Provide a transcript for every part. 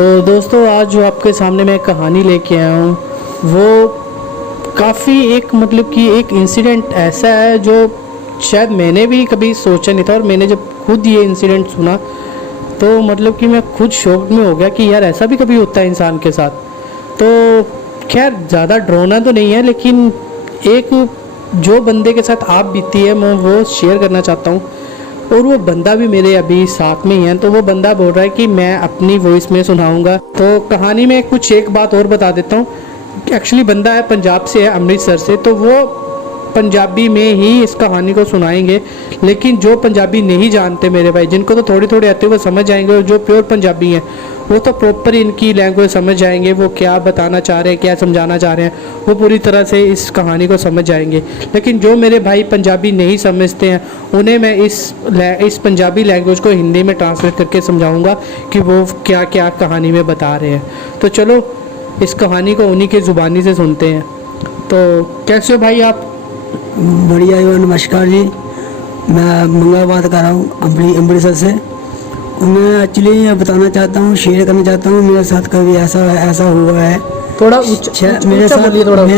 तो दोस्तों आज जो आपके सामने मैं कहानी लेके आया हूँ वो काफ़ी एक मतलब कि एक इंसिडेंट ऐसा है जो शायद मैंने भी कभी सोचा नहीं था। और मैंने जब खुद ये इंसिडेंट सुना तो मतलब कि मैं खुद शॉक में हो गया कि यार ऐसा भी कभी होता है इंसान के साथ। तो खैर ज़्यादा डरावना तो नहीं है, लेकिन एक जो बंदे के साथ आप बीती है मैं वो शेयर करना चाहता हूँ। और वो बंदा भी मेरे अभी साथ में ही है। तो वो बंदा बोल रहा है कि मैं अपनी वॉइस में सुनाऊंगा। तो कहानी में कुछ एक बात और बता देता हूँ। एक्चुअली बंदा है पंजाब से है, अमृतसर से, तो वो पंजाबी में ही इस कहानी को सुनाएंगे। लेकिन जो पंजाबी नहीं जानते मेरे भाई, जिनको तो थोड़ी थोड़ी आती है वो समझ जाएंगे, और जो प्योर पंजाबी हैं वो तो प्रॉपर इनकी लैंग्वेज समझ जाएंगे। वो क्या बताना चाह रहे हैं, क्या समझाना चाह रहे हैं, वो पूरी तरह से इस कहानी को समझ जाएंगे। लेकिन जो मेरे भाई पंजाबी नहीं समझते हैं उन्हें मैं इस पंजाबी लैंग्वेज को हिंदी में ट्रांसलेट करके समझाऊंगा कि वो क्या क्या कहानी में बता रहे हैं। तो चलो इस कहानी को उन्हीं की ज़ुबानी से सुनते हैं। तो कैसे हो भाई आप? बढ़िया है। नमस्कार जी, मैं मंगल बात कर रहा हूँ अमृतसर से। मैं एक्चुअली ये बताना चाहता हूँ, शेयर करना चाहता हूँ, मेरे साथ कभी ऐसा हुआ है। थोड़ा मेरे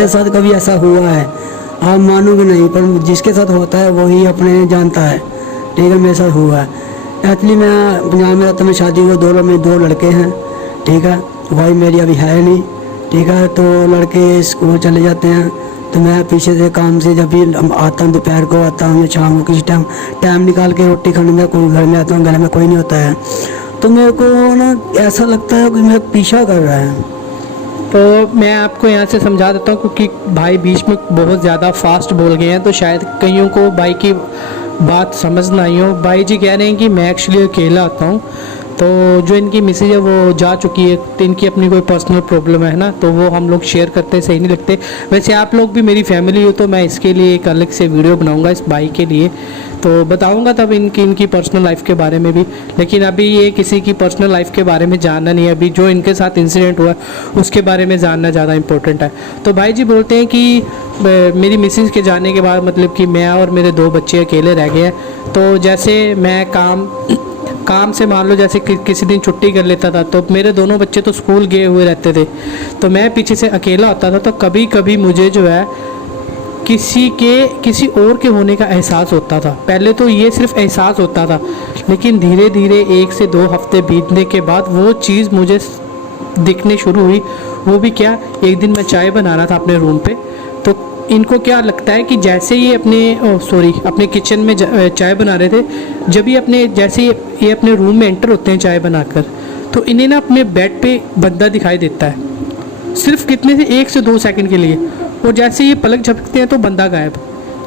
साथ कभी ऐसा हुआ है, आप मानोगे नहीं, पर जिसके साथ होता है वही अपने जानता है। ठीक है, मेरे साथ हुआ है। एक्चुअली मैं पंजाब में रहता हूँ, शादी हुई, में दो लड़के हैं। ठीक है, भाई मेरी अभी है नहीं। ठीक है, तो लड़के स्कूल चले जाते हैं, तो मैं पीछे से काम से जब भी आता हूँ, दोपहर को आता हूँ या शाम को किसी टाइम निकाल के रोटी खाने में कोई घर में आता हूँ, घर में कोई नहीं होता है, तो मेरे को ना ऐसा लगता है कि मेरा पीछा कर रहा है। तो मैं आपको यहाँ से समझा देता हूँ, क्योंकि भाई बीच में बहुत ज़्यादा फास्ट बोल गए हैं तो शायद कईयों को भाई की बात समझ ना आई हो। भाई जी कह रहे हैं कि मैं एक्चुअली अकेला आता हूँ, तो जो इनकी मिसेज है वो जा चुकी है, तो इनकी अपनी कोई पर्सनल प्रॉब्लम है ना, तो वो हम लोग शेयर करते सही नहीं लगते। वैसे आप लोग भी मेरी फैमिली हो, तो मैं इसके लिए एक अलग से वीडियो बनाऊंगा इस भाई के लिए, तो बताऊंगा तब इनकी पर्सनल लाइफ के बारे में भी। लेकिन अभी ये किसी की पर्सनल लाइफ के बारे में जानना नहीं है, अभी जो इनके साथ इंसिडेंट हुआ उसके बारे में जानना ज़्यादा इंपॉर्टेंट है। तो भाई जी बोलते हैं कि मेरी मिसेज के जाने के बाद मतलब कि मैं और मेरे दो बच्चे अकेले रह गए हैं। तो जैसे मैं काम से मान लो जैसे किसी दिन छुट्टी कर लेता था, तो मेरे दोनों बच्चे तो स्कूल गए हुए रहते थे, तो मैं पीछे से अकेला होता था। तो कभी कभी मुझे जो है किसी और के होने का एहसास होता था। पहले तो ये सिर्फ एहसास होता था, लेकिन धीरे धीरे 1 से 2 हफ्ते बीतने के बाद वो चीज़ मुझे दिखने शुरू हुई। वो भी क्या, एक दिन मैं चाय बना रहा था अपने रूम पे, तो इनको क्या लगता है कि जैसे ये अपने किचन में चाय बना रहे थे, जब ये जैसे ये अपने रूम में एंटर होते हैं चाय बनाकर, तो इन्हें ना अपने बेड पे बंदा दिखाई देता है, सिर्फ कितने से 1 से 2 सेकंड के लिए। और जैसे ये पलक झपकते हैं तो बंदा गायब।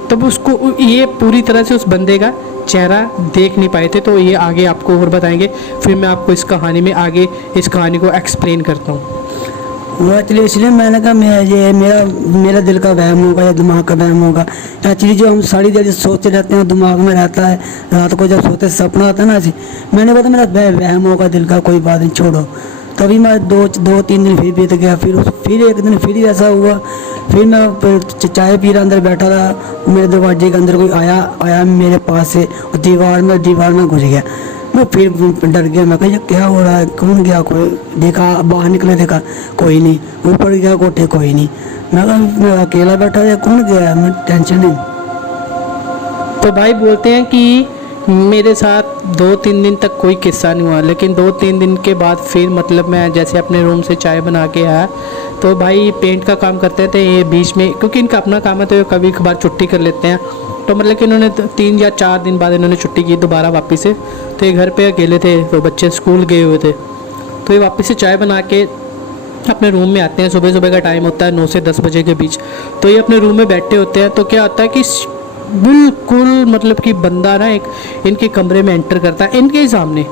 तब उसको ये पूरी तरह से उस बंदे का चेहरा देख नहीं पाए थे। तो ये आगे आपको और बताएंगे, फिर मैं आपको इस कहानी में आगे इस कहानी को एक्सप्लेन करता हूँ। वो एक्चुअली इसलिए मैंने कहा ये मेरा दिल का वहम होगा या दिमाग का वहम होगा। एक्चुअली जो हम सारी देर सोचते रहते हैं दिमाग में रहता है, रात को जब सोते सपना आता है ना, मैंने कहा मेरा वहम होगा दिल का, कोई बात नहीं, छोड़ो। तभी मैं 2-3 दिन फिर बीत गया। फिर एक दिन फिर ऐसा हुआ। फिर मैं चाय पी रहा अंदर बैठा था, मेरे दरवाजे के अंदर कोई आया मेरे पास से, और दीवार में घुस गया। मैं फिर डर गया, मैं कहा क्या हो रहा है, कौन गया, कोई देखा, बाहर निकले देखा कोई नहीं, ऊपर गया कोठे कोई नहीं। मैं कहा मैं अकेला बैठा है, कौन गया, मैं टेंशन नहीं। तो भाई बोलते हैं कि मेरे साथ 2-3 दिन तक कोई किस्सा नहीं हुआ, लेकिन 2-3 दिन के बाद फिर मतलब मैं जैसे अपने रूम से चाय बना के आया, तो भाई पेंट का काम करते थे ये बीच में, क्योंकि इनका अपना काम है तो ये कभी कभार छुट्टी कर लेते हैं। तो मतलब कि इन्होंने 3 या 4 दिन बाद इन्होंने छुट्टी की दोबारा वापस से। तो ये घर पे अकेले थे, तो बच्चे स्कूल गए हुए थे, तो ये वापस से चाय बना के अपने रूम में आते हैं। सुबह का टाइम होता है 9 से 10 बजे के बीच। तो ये अपने रूम में बैठे होते हैं, तो क्या होता है कि बिल्कुल मतलब कि बंदा ना एक इनके कमरे में एंटर करता है इनके ही सामने,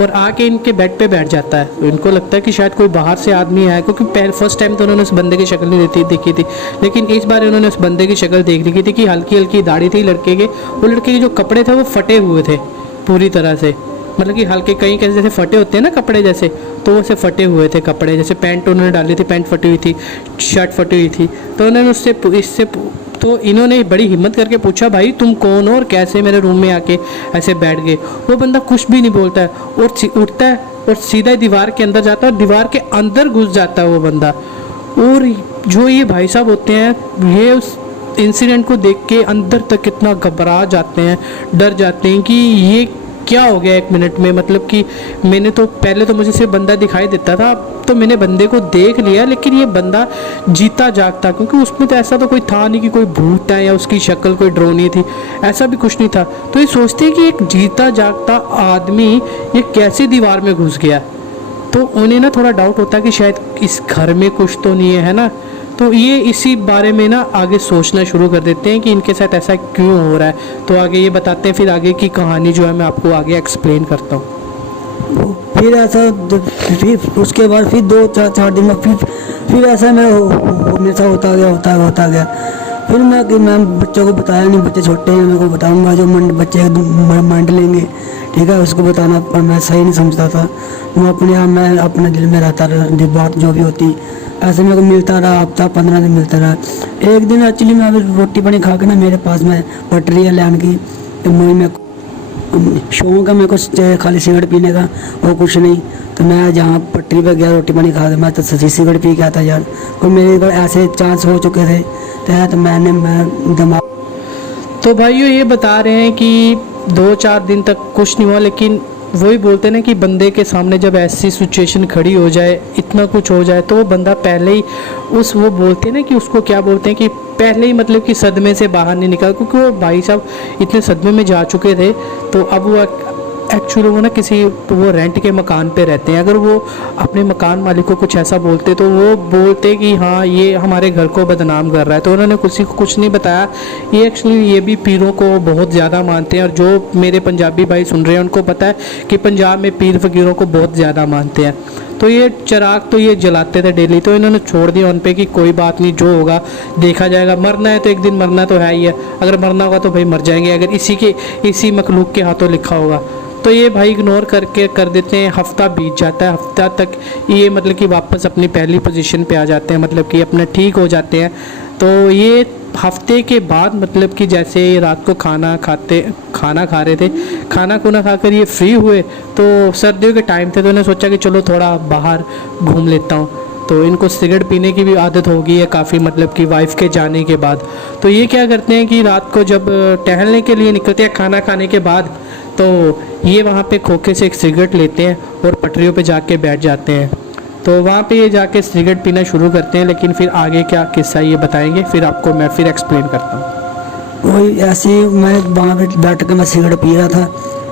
और आके इनके बेड पे बैठ जाता है। तो इनको लगता है कि शायद कोई बाहर से आदमी आया, क्योंकि फर्स्ट टाइम तो उन्होंने उस बंदे की शक्ल नहीं देखी थी, लेकिन इस बार उन्होंने उस बंदे की शक्ल देख ली थी कि हल्की हल्की दाढ़ी थी लड़के के। वो लड़के के जो कपड़े थे वो फटे हुए थे पूरी तरह से, मतलब कि हल्के कहीं कैसे जैसे फटे होते हैं ना कपड़े जैसे, तो वैसे फटे हुए थे कपड़े। जैसे पैंट उन्होंने डाली थी, पैंट फटी हुई थी, शर्ट फटी हुई थी। तो उन्होंने इससे तो इन्होंने बड़ी हिम्मत करके पूछा, भाई तुम कौन हो और कैसे मेरे रूम में आके ऐसे बैठ गए। वो बंदा कुछ भी नहीं बोलता है और उठता है और सीधा दीवार के अंदर जाता है और दीवार के अंदर घुस जाता है वो बंदा। और जो ये भाई साहब होते हैं, ये उस इंसिडेंट को देख के अंदर तक कितना घबरा जाते हैं, डर जाते हैं कि ये क्या हो गया 1 मिनट में। मतलब कि मैंने तो पहले तो मुझे सिर्फ बंदा दिखाई देता था, अब तो मैंने बंदे को देख लिया, लेकिन ये बंदा जीता जागता, क्योंकि उसमें तो ऐसा तो कोई था नहीं कि कोई भूत है या उसकी शक्ल कोई ड्रोनी थी, ऐसा भी कुछ नहीं था। तो ये सोचते हैं कि एक जीता जागता आदमी ये कैसे दीवार में घुस गया। तो उन्हें ना थोड़ा डाउट होता है कि शायद इस घर में कुछ तो नहीं है ना। तो ये इसी बारे में ना आगे सोचना शुरू कर देते हैं कि इनके साथ ऐसा क्यों हो रहा है। तो आगे ये बताते हैं, फिर आगे की कहानी जो है मैं आपको आगे एक्सप्लेन करता हूँ। फिर ऐसा फिर उसके बाद फिर 2-4 दिन में फिर ऐसा मेरे साथ होता गया। फिर मैं बच्चों को बताया नहीं, बच्चे छोटे हैं, मेरे को बताऊंगा जो बच्चे मंड लेंगे, ठीक है, उसको बताना पर मैं सही नहीं समझता था। मैं अपने दिल में रहता रहा, बात जो भी होती ऐसे मेरे को मिलता रहा, हफ्ता 15 दिन मिलता रहा। एक दिन एक्चुअली मैं अभी रोटी पानी खा के ना, मेरे पास में पटरी है लैंड की, तो मैं शौक है मेरे को खाली सिगरेट पीने का और कुछ नहीं। तो मैं जहाँ पटरी पर गया रोटी पानी खा के, मैं तो सच्ची सिगरेट पी के आता यार। और मेरे को ऐसे चांस हो चुके थे, तो मैं दिमाग। तो भाइयों ये बता रहे हैं कि 2-4 दिन तक कुछ नहीं हुआ, लेकिन वही बोलते हैं ना कि बंदे के सामने जब ऐसी सिचुएशन खड़ी हो जाए, इतना कुछ हो जाए, तो वो बंदा पहले ही वो बोलते हैं ना कि उसको क्या बोलते हैं कि पहले ही मतलब कि सदमे से बाहर नहीं निकला, क्योंकि वो भाई साहब इतने सदमे में जा चुके थे। तो अब वो एक्चुअली वो ना वो रेंट के मकान पे रहते हैं। अगर वो अपने मकान मालिक को कुछ ऐसा बोलते तो वो बोलते कि हाँ ये हमारे घर को बदनाम कर रहा है। तो उन्होंने किसी को कुछ नहीं बताया। ये एक्चुअली ये भी पीरों को बहुत ज़्यादा मानते हैं, और जो मेरे पंजाबी भाई सुन रहे हैं उनको पता है कि पंजाब में पीर फकीरों को बहुत ज़्यादा मानते हैं। तो ये चिराग तो ये जलाते थे डेली, तो इन्होंने छोड़ दिया उन पे कि कोई बात नहीं, जो होगा देखा जाएगा। मरना है तो एक दिन मरना तो है ही है, अगर मरना होगा तो भाई मर जाएंगे, अगर इसी मखलूक के हाथों लिखा होगा। तो ये भाई इग्नोर करके कर देते हैं। हफ्ता बीत जाता है, हफ्ता तक ये मतलब कि वापस अपनी पहली पोजीशन पे आ जाते हैं, मतलब कि अपना ठीक हो जाते हैं। तो ये हफ्ते के बाद मतलब कि जैसे रात को खाना खा रहे थे, खाना खाकर ये फ्री हुए, तो सर्दियों के टाइम थे, तो उन्होंने सोचा कि चलो थोड़ा बाहर घूम लेता हूँ। तो इनको सिगरेट पीने की भी आदत हो गई है काफ़ी, मतलब कि वाइफ के जाने के बाद। तो ये क्या करते हैं कि रात को जब टहलने के लिए निकलते हैं खाना खाने के बाद, तो ये वहाँ पे खोखे से एक सिगरेट लेते हैं और पटरियों पे जाके बैठ जाते हैं। तो वहाँ पे ये जाके सिगरेट पीना शुरू करते हैं। लेकिन फिर आगे क्या किस्सा ये बताएंगे, फिर आपको मैं फिर एक्सप्लेन करता हूँ। वही ऐसे ही मैं वहाँ पे बैठ के मैं सिगरेट पी रहा था,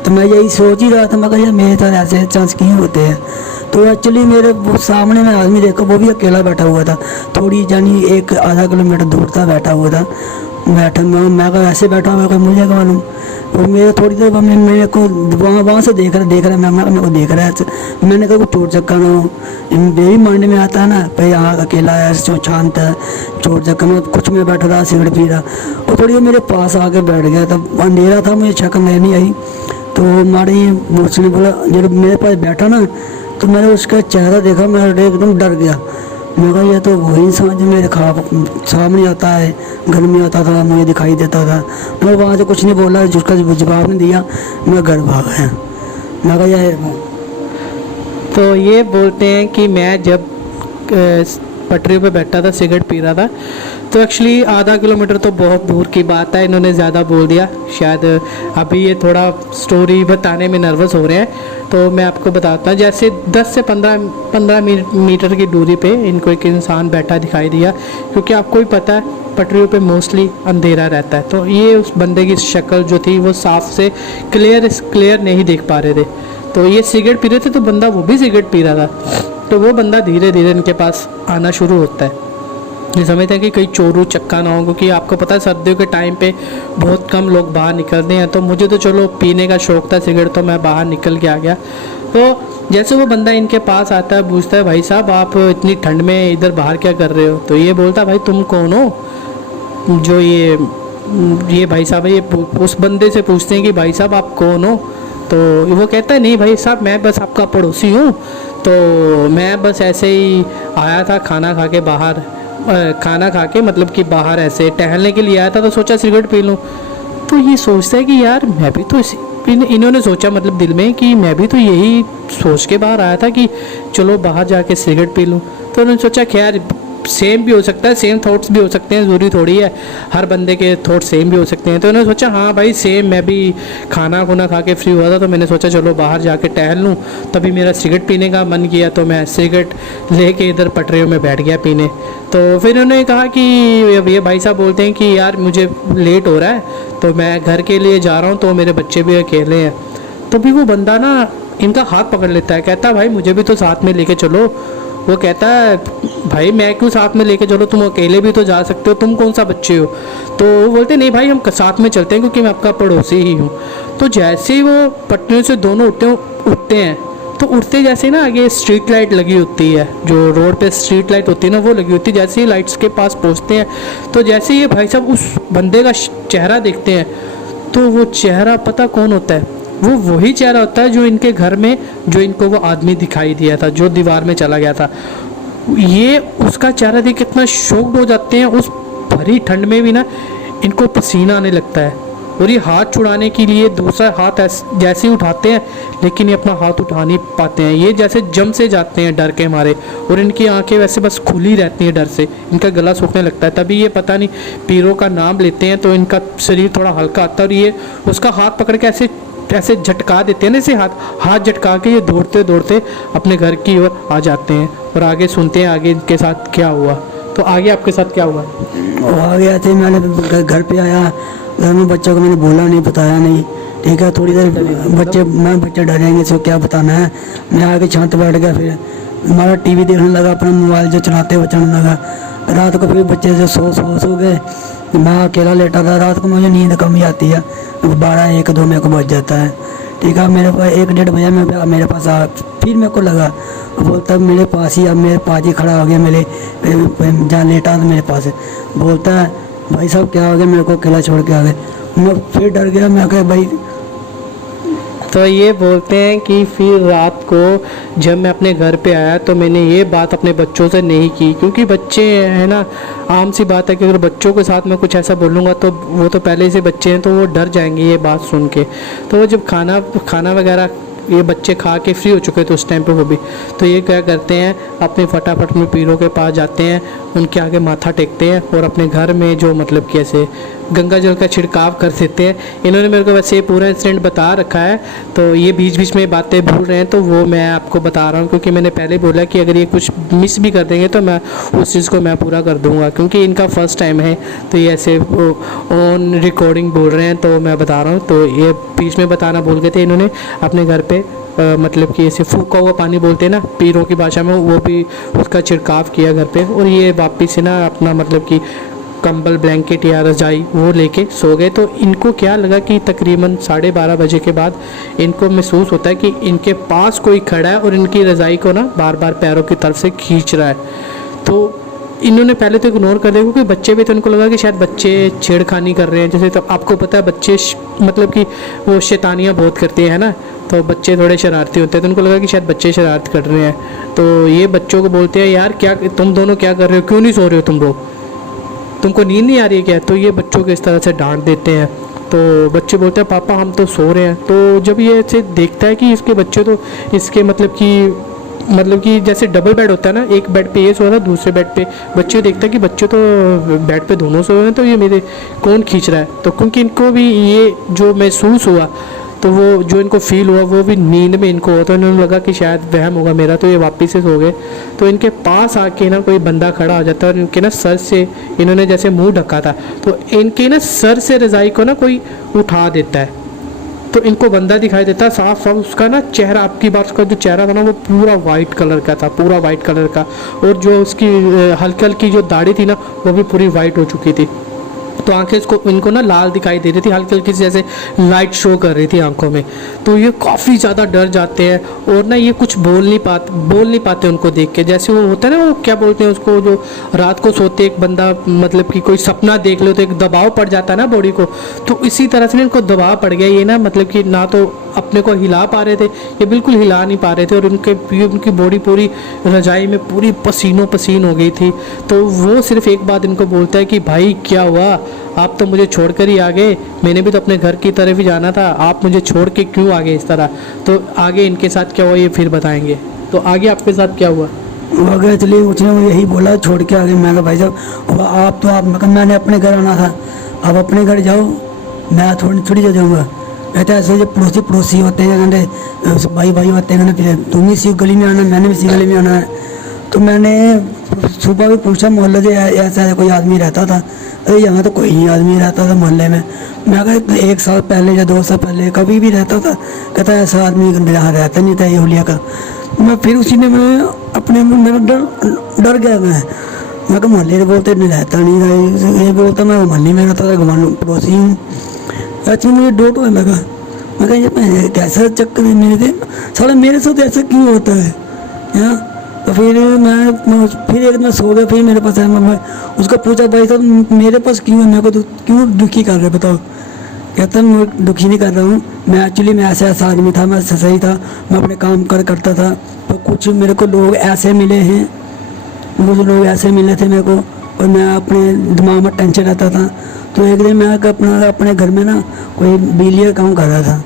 तो मैं यही सोच ही रहा था, मैं कहा यार मेरे साथ ऐसे चांस क्यों होते हैं। तो एक्चुअली मेरे सामने में आदमी देखा, वो भी अकेला बैठा हुआ था, थोड़ी जानी 1-आधा किलोमीटर दूर था बैठा हुआ था। मैं कहा ऐसे बैठा हुआ है, मुझे क्या मालूम। और मेरे थोड़ी देर बाद मेरे को वहाँ से देख रहा है, मेरे को देख रहा है। मैंने कहा चोट चक्का ना हो, मेरी माइंड में आता है ना भाई यहाँ अकेला है, शांत है, चोट चक्का ना कुछ में बैठा रहा सिगरेट पी रहा। और थोड़ी मेरे पास आके बैठ गया, तब अंधेरा था, मुझे शक्ल नहीं आई। तो माड़ी उसने बोला, जब मेरे पास बैठा ना, तो मैंने उसका चेहरा देखा, मैं एकदम डर गया। मैं कहा ये तो वही इंसान जो मेरे सामने आता है, घर में आता था, मुझे दिखाई देता था। मैं वहाँ से कुछ नहीं बोला, जिसका जवाब नहीं दिया, मैं घर भाग गया। मैं कहा यार, तो ये बोलते हैं कि मैं जब पटरी पे बैठा था, सिगरेट पी रहा था, तो एक्चुअली आधा किलोमीटर तो बहुत दूर की बात है, इन्होंने ज़्यादा बोल दिया शायद। अभी ये थोड़ा स्टोरी बताने में नर्वस हो रहे हैं, तो मैं आपको बताता हूँ। जैसे 10 से 15 मीटर की दूरी पे इनको एक इंसान बैठा दिखाई दिया, क्योंकि आपको भी पता है पटरियों पे मोस्टली अंधेरा रहता है। तो ये उस बंदे की शक्ल जो थी वो साफ से क्लियर नहीं देख पा रहे थे। तो ये सिगरेट पी रहे थे, तो बंदा वो भी सिगरेट पी रहा था। तो वो बंदा धीरे धीरे इनके पास आना शुरू होता है। ये समझते हैं कि कहीं चोरू चक्का ना हो, क्योंकि आपको पता है सर्दियों के टाइम पे बहुत कम लोग बाहर निकलते हैं। तो मुझे तो चलो पीने का शौक था सिगरेट, तो मैं बाहर निकल के आ गया। तो जैसे वो बंदा इनके पास आता है, पूछता है भाई साहब आप इतनी ठंड में इधर बाहर क्या कर रहे हो। तो ये बोलता भाई तुम कौन हो। जो ये भाई साहब है, ये उस बंदे से पूछते हैं कि भाई साहब आप कौन हो। तो वो कहता है नहीं भाई साहब मैं बस आपका पड़ोसी हूँ, तो मैं बस ऐसे ही आया था खाना खा के बाहर, खाना खा के मतलब कि बाहर ऐसे टहलने के लिए आया था, तो सोचा सिगरेट पी लूँ। तो ये सोचता है कि यार मैं भी तो इन्होंने सोचा मतलब दिल में कि मैं भी तो यही सोच के बाहर आया था कि चलो बाहर जाके सिगरेट पी लूँ। तो उन्होंने सोचा खैर सेम भी हो सकता है, सेम थॉट्स भी हो सकते हैं, ज़रूरी थोड़ी है हर बंदे के थॉट सेम भी हो सकते हैं। तो उन्होंने सोचा हाँ भाई सेम, मैं भी खाना खुना खा के फ्री हुआ था, तो मैंने सोचा चलो बाहर जाके टहल लूँ। तभी मेरा सिगरेट पीने का मन किया, तो मैं सिगरेट लेके इधर पटरियों में बैठ गया पीने। तो फिर उन्होंने कहा कि ये भाई साहब बोलते हैं कि यार मुझे लेट हो रहा है, तो मैं घर के लिए जा रहा हूँ, तो मेरे बच्चे भी अकेले हैं। तो भी वो बंदा ना इनका हाथ पकड़ लेता है, कहता है भाई मुझे भी तो साथ में लेके चलो। वो कहता है भाई मैं क्यों साथ में लेके चलो, तुम अकेले भी तो जा सकते हो, तुम कौन सा बच्चे हो। तो वो बोलते नहीं भाई हम साथ में चलते हैं क्योंकि मैं आपका पड़ोसी ही हूँ। तो जैसे ही वो पटरियों से दोनों उठते हैं, तो उठते जैसे ना आगे स्ट्रीट लाइट लगी होती है, जो रोड पे स्ट्रीट लाइट होती है ना वो लगी होती है। जैसे ही लाइट्स के पास पहुँचते हैं, तो जैसे ही ये भाई साहब उस बंदे का चेहरा देखते हैं, तो वो चेहरा पता कौन होता है, वो वही चेहरा होता है जो इनके घर में जो इनको वो आदमी दिखाई दिया था, जो दीवार में चला गया था। ये उसका चेहरा देख के इतना शॉक्ड हो जाते हैं, उस भरी ठंड में भी ना इनको पसीना आने लगता है। और ये हाथ छुड़ाने के लिए दूसरा हाथ जैसे ही उठाते हैं, लेकिन ये अपना हाथ उठा नहीं पाते हैं, ये जैसे जम से जाते हैं डर के मारे। और इनकी आंखें वैसे बस खुली रहती हैं डर से, इनका गला सूखने लगता है। तभी ये पता नहीं पीरों का नाम लेते हैं, तो इनका शरीर थोड़ा हल्का आता है, और ये उसका हाथ पकड़ के ऐसे झटका देते हैं ना, ऐसे हाथ झटका के ये दौड़ते दौड़ते अपने घर की ओर आ जाते हैं। और आगे सुनते हैं आगे इनके साथ क्या हुआ। तो आगे आपके साथ क्या हुआ? वो आ गया थे, मैंने घर पे आया, घर में बच्चों को मैंने बोला नहीं, बताया नहीं, ठीक है। थोड़ी देर बच्चे डरेंगे तो क्या बताना है। मैं आके छात बैठ गया, फिर हमारा टीवी देखने लगा, अपना मोबाइल जो चलाते हुए चलने लगा। रात को फिर बच्चे जो सो गए, मैं अकेला लेटा था। रात को मुझे नींद कम ही आती है, 12 1 2 मेरे को बज जाता है, ठीक है। मेरे पास 1 1:30 बजे मेरे पास आ, फिर मेरे को लगा, बोलता मेरे पास ही, अब मेरे पास ही खड़ा हो गया, मेरे जहाँ लेटा था मेरे पास। बोलता है भाई साहब क्या हो गया, मेरे को अकेला छोड़ के आ गए। मैं फिर डर गया, मैं कहा भाई। तो ये बोलते हैं कि फिर रात को जब मैं अपने घर पे आया, तो मैंने ये बात अपने बच्चों से नहीं की, क्योंकि बच्चे हैं ना, आम सी बात है कि अगर बच्चों के साथ मैं कुछ ऐसा बोलूँगा तो वो तो पहले से बच्चे हैं, तो वो डर जाएंगे ये बात सुन के। तो वो जब खाना वगैरह ये बच्चे खा के फ्री हो चुके थे उस टाइम पे वो भी, तो ये क्या करते हैं अपने फटाफट में पीरों के पास जाते हैं, उनके आगे माथा टेकते हैं और अपने घर में जो मतलब कि ऐसे गंगा जल का छिड़काव कर देते हैं। इन्होंने मेरे को वैसे ये पूरा इंसिडेंट बता रखा है, तो ये बीच बीच में बातें भूल रहे हैं, तो वो मैं आपको बता रहा हूँ, क्योंकि मैंने पहले बोला कि अगर ये कुछ मिस भी कर देंगे तो मैं उस चीज़ को मैं पूरा कर दूँगा, क्योंकि इनका फर्स्ट टाइम है। तो ये ऐसे ऑन रिकॉर्डिंग बोल रहे हैं, तो मैं बता रहा हूँ। तो ये बीच में बताना भूल गए थे, इन्होंने अपने घर पे मतलब कि ऐसे फूका हुआ पानी बोलते हैं ना पीरों की भाषा में, वो भी उसका छिड़काव किया घर पे। और ये वापस से ना अपना मतलब कि कंबल ब्लैंकेट या रजाई वो लेके सो गए। तो इनको क्या लगा कि तकरीबन 12:30 बजे के बाद इनको महसूस होता है कि इनके पास कोई खड़ा है और इनकी रजाई को ना बार बार पैरों की तरफ से खींच रहा है। तो इन्होंने पहले तो इग्नोर कर दिया, क्योंकि बच्चे भी, तो इनको लगा कि शायद बच्चे छेड़खानी कर रहे हैं। जैसे तो आपको पता है बच्चे मतलब कि वो शैतानियाँ बहुत करते हैं ना, तो बच्चे थोड़े शरारती होते हैं, तो उनको लगा कि शायद बच्चे शरारत कर रहे हैं। तो ये बच्चों को बोलते हैं यार क्या तुम दोनों क्या कर रहे हो, क्यों नहीं सो रहे हो तुम लोग, तुमको नींद नहीं आ रही है क्या? तो ये बच्चों को इस तरह से डांट देते हैं। तो बच्चे बोलते हैं पापा हम तो सो रहे हैं। तो जब ये ऐसे देखता है कि इसके बच्चे तो इसके मतलब कि जैसे डबल बेड होता है ना, एक बेड पे ये सो रहा है, दूसरे बेड पे बच्चे देखता है कि बच्चे तो बेड पे दोनों सो रहे हैं, तो ये मेरे कौन खींच रहा है। तो क्योंकि इनको भी ये जो महसूस हुआ, तो वो जो इनको फील हुआ वो भी नींद में इनको हुआ, तो इन्होंने लगा कि शायद वहम होगा मेरा, तो ये वापस से सो गए। तो इनके पास आके ना कोई बंदा खड़ा हो जाता है और इनके ना सर से, इन्होंने जैसे मुंह ढका था, तो इनके ना सर से रजाई को ना कोई उठा देता है। तो इनको बंदा दिखाई देता है साफ साफ, उसका ना चेहरा, आपकी बात, उसका जो चेहरा था ना वो पूरा वाइट कलर का था, पूरा वाइट कलर का। और जो उसकी हल्की हल्की जो दाढ़ी थी ना वो भी पूरी वाइट हो चुकी थी। तो आंखें इसको इनको ना लाल दिखाई दे रही थी, हल्की हल्की जैसे लाइट शो कर रही थी आंखों में। तो ये काफ़ी ज़्यादा डर जाते हैं और ना ये कुछ बोल नहीं पाते उनको देख के। जैसे वो होता है ना, वो क्या बोलते हैं उसको, जो रात को सोते एक बंदा मतलब कि कोई सपना देख लो तो एक दबाव पड़ जाता है ना बॉडी को, तो इसी तरह से ना इनको दबाव पड़ गया। ये ना मतलब कि ना तो अपने को हिला पा रहे थे, ये बिल्कुल हिला नहीं पा रहे थे, और उनकी बॉडी पूरी रजाई में पूरी पसीनों पसीन हो गई थी। तो वो सिर्फ एक बात इनको बोलता है कि भाई क्या हुआ, आप तो मुझे छोड़कर ही आ गए, मैंने भी तो अपने घर की तरफ ही जाना था, आप मुझे छोड़ के क्यों आ गए इस तरह। तो आगे इनके साथ क्या हुआ ये फिर बताएंगे। तो आगे आपके साथ क्या हुआ? अगर चलिए उसने वो यही बोला छोड़ के आगे। मैं कहा भाई साहब आप तो आप, मैंने अपने घर आना था, आप अपने घर जाओ, मैं थोड़ी जा जाऊँगा। कहते ऐसे जो पड़ोसी होते हैं, कहते भाई होते हैं, फिर तुम भी इसी गली में आना, मैंने भी इसी गली में आना है। तो मैंने सुबह भी पूछा मोहल्ले से ऐसा कोई आदमी रहता था, अरे यहाँ तो कोई नहीं आदमी रहता था मोहल्ले में। मैं कहा 1 साल पहले या 2 साल पहले कभी भी रहता था। कहता ऐसा आदमी यहाँ रहता नहीं था ये होलिया का। मैं फिर उसी ने मैं अपने मेरा डर गया। मैं कहा मोहल्ले बोलते नहीं रहता नहीं था, ये बोलता मैं मोहल्ले में रहता था, पड़ोसी हूँ। अच्छा मुझे डोट होने लगा। मैं कहा ये कैसा चक्कर है मेरे थे, साला मेरे साथ ऐसा क्यों होता है यहाँ। तो फिर एक दिन सो गया, फिर मेरे पास आया। मैं उसको पूछा भाई साहब मेरे पास क्यों है, मेरे को तो क्यों दुखी कर रहे बताओ। कहता मैं दुखी नहीं कर रहा हूँ, मैं एक्चुअली मैं ऐसा आदमी था, मैं सही था, मैं अपने काम करता था। तो कुछ मेरे को लोग ऐसे मिले हैं, मुझे लोग ऐसे मिले थे मेरे को, और मैं अपने दिमाग में टेंशन रहता था। तो एक दिन मैं अपने घर में ना कोई बिजली का काम कर रहा था,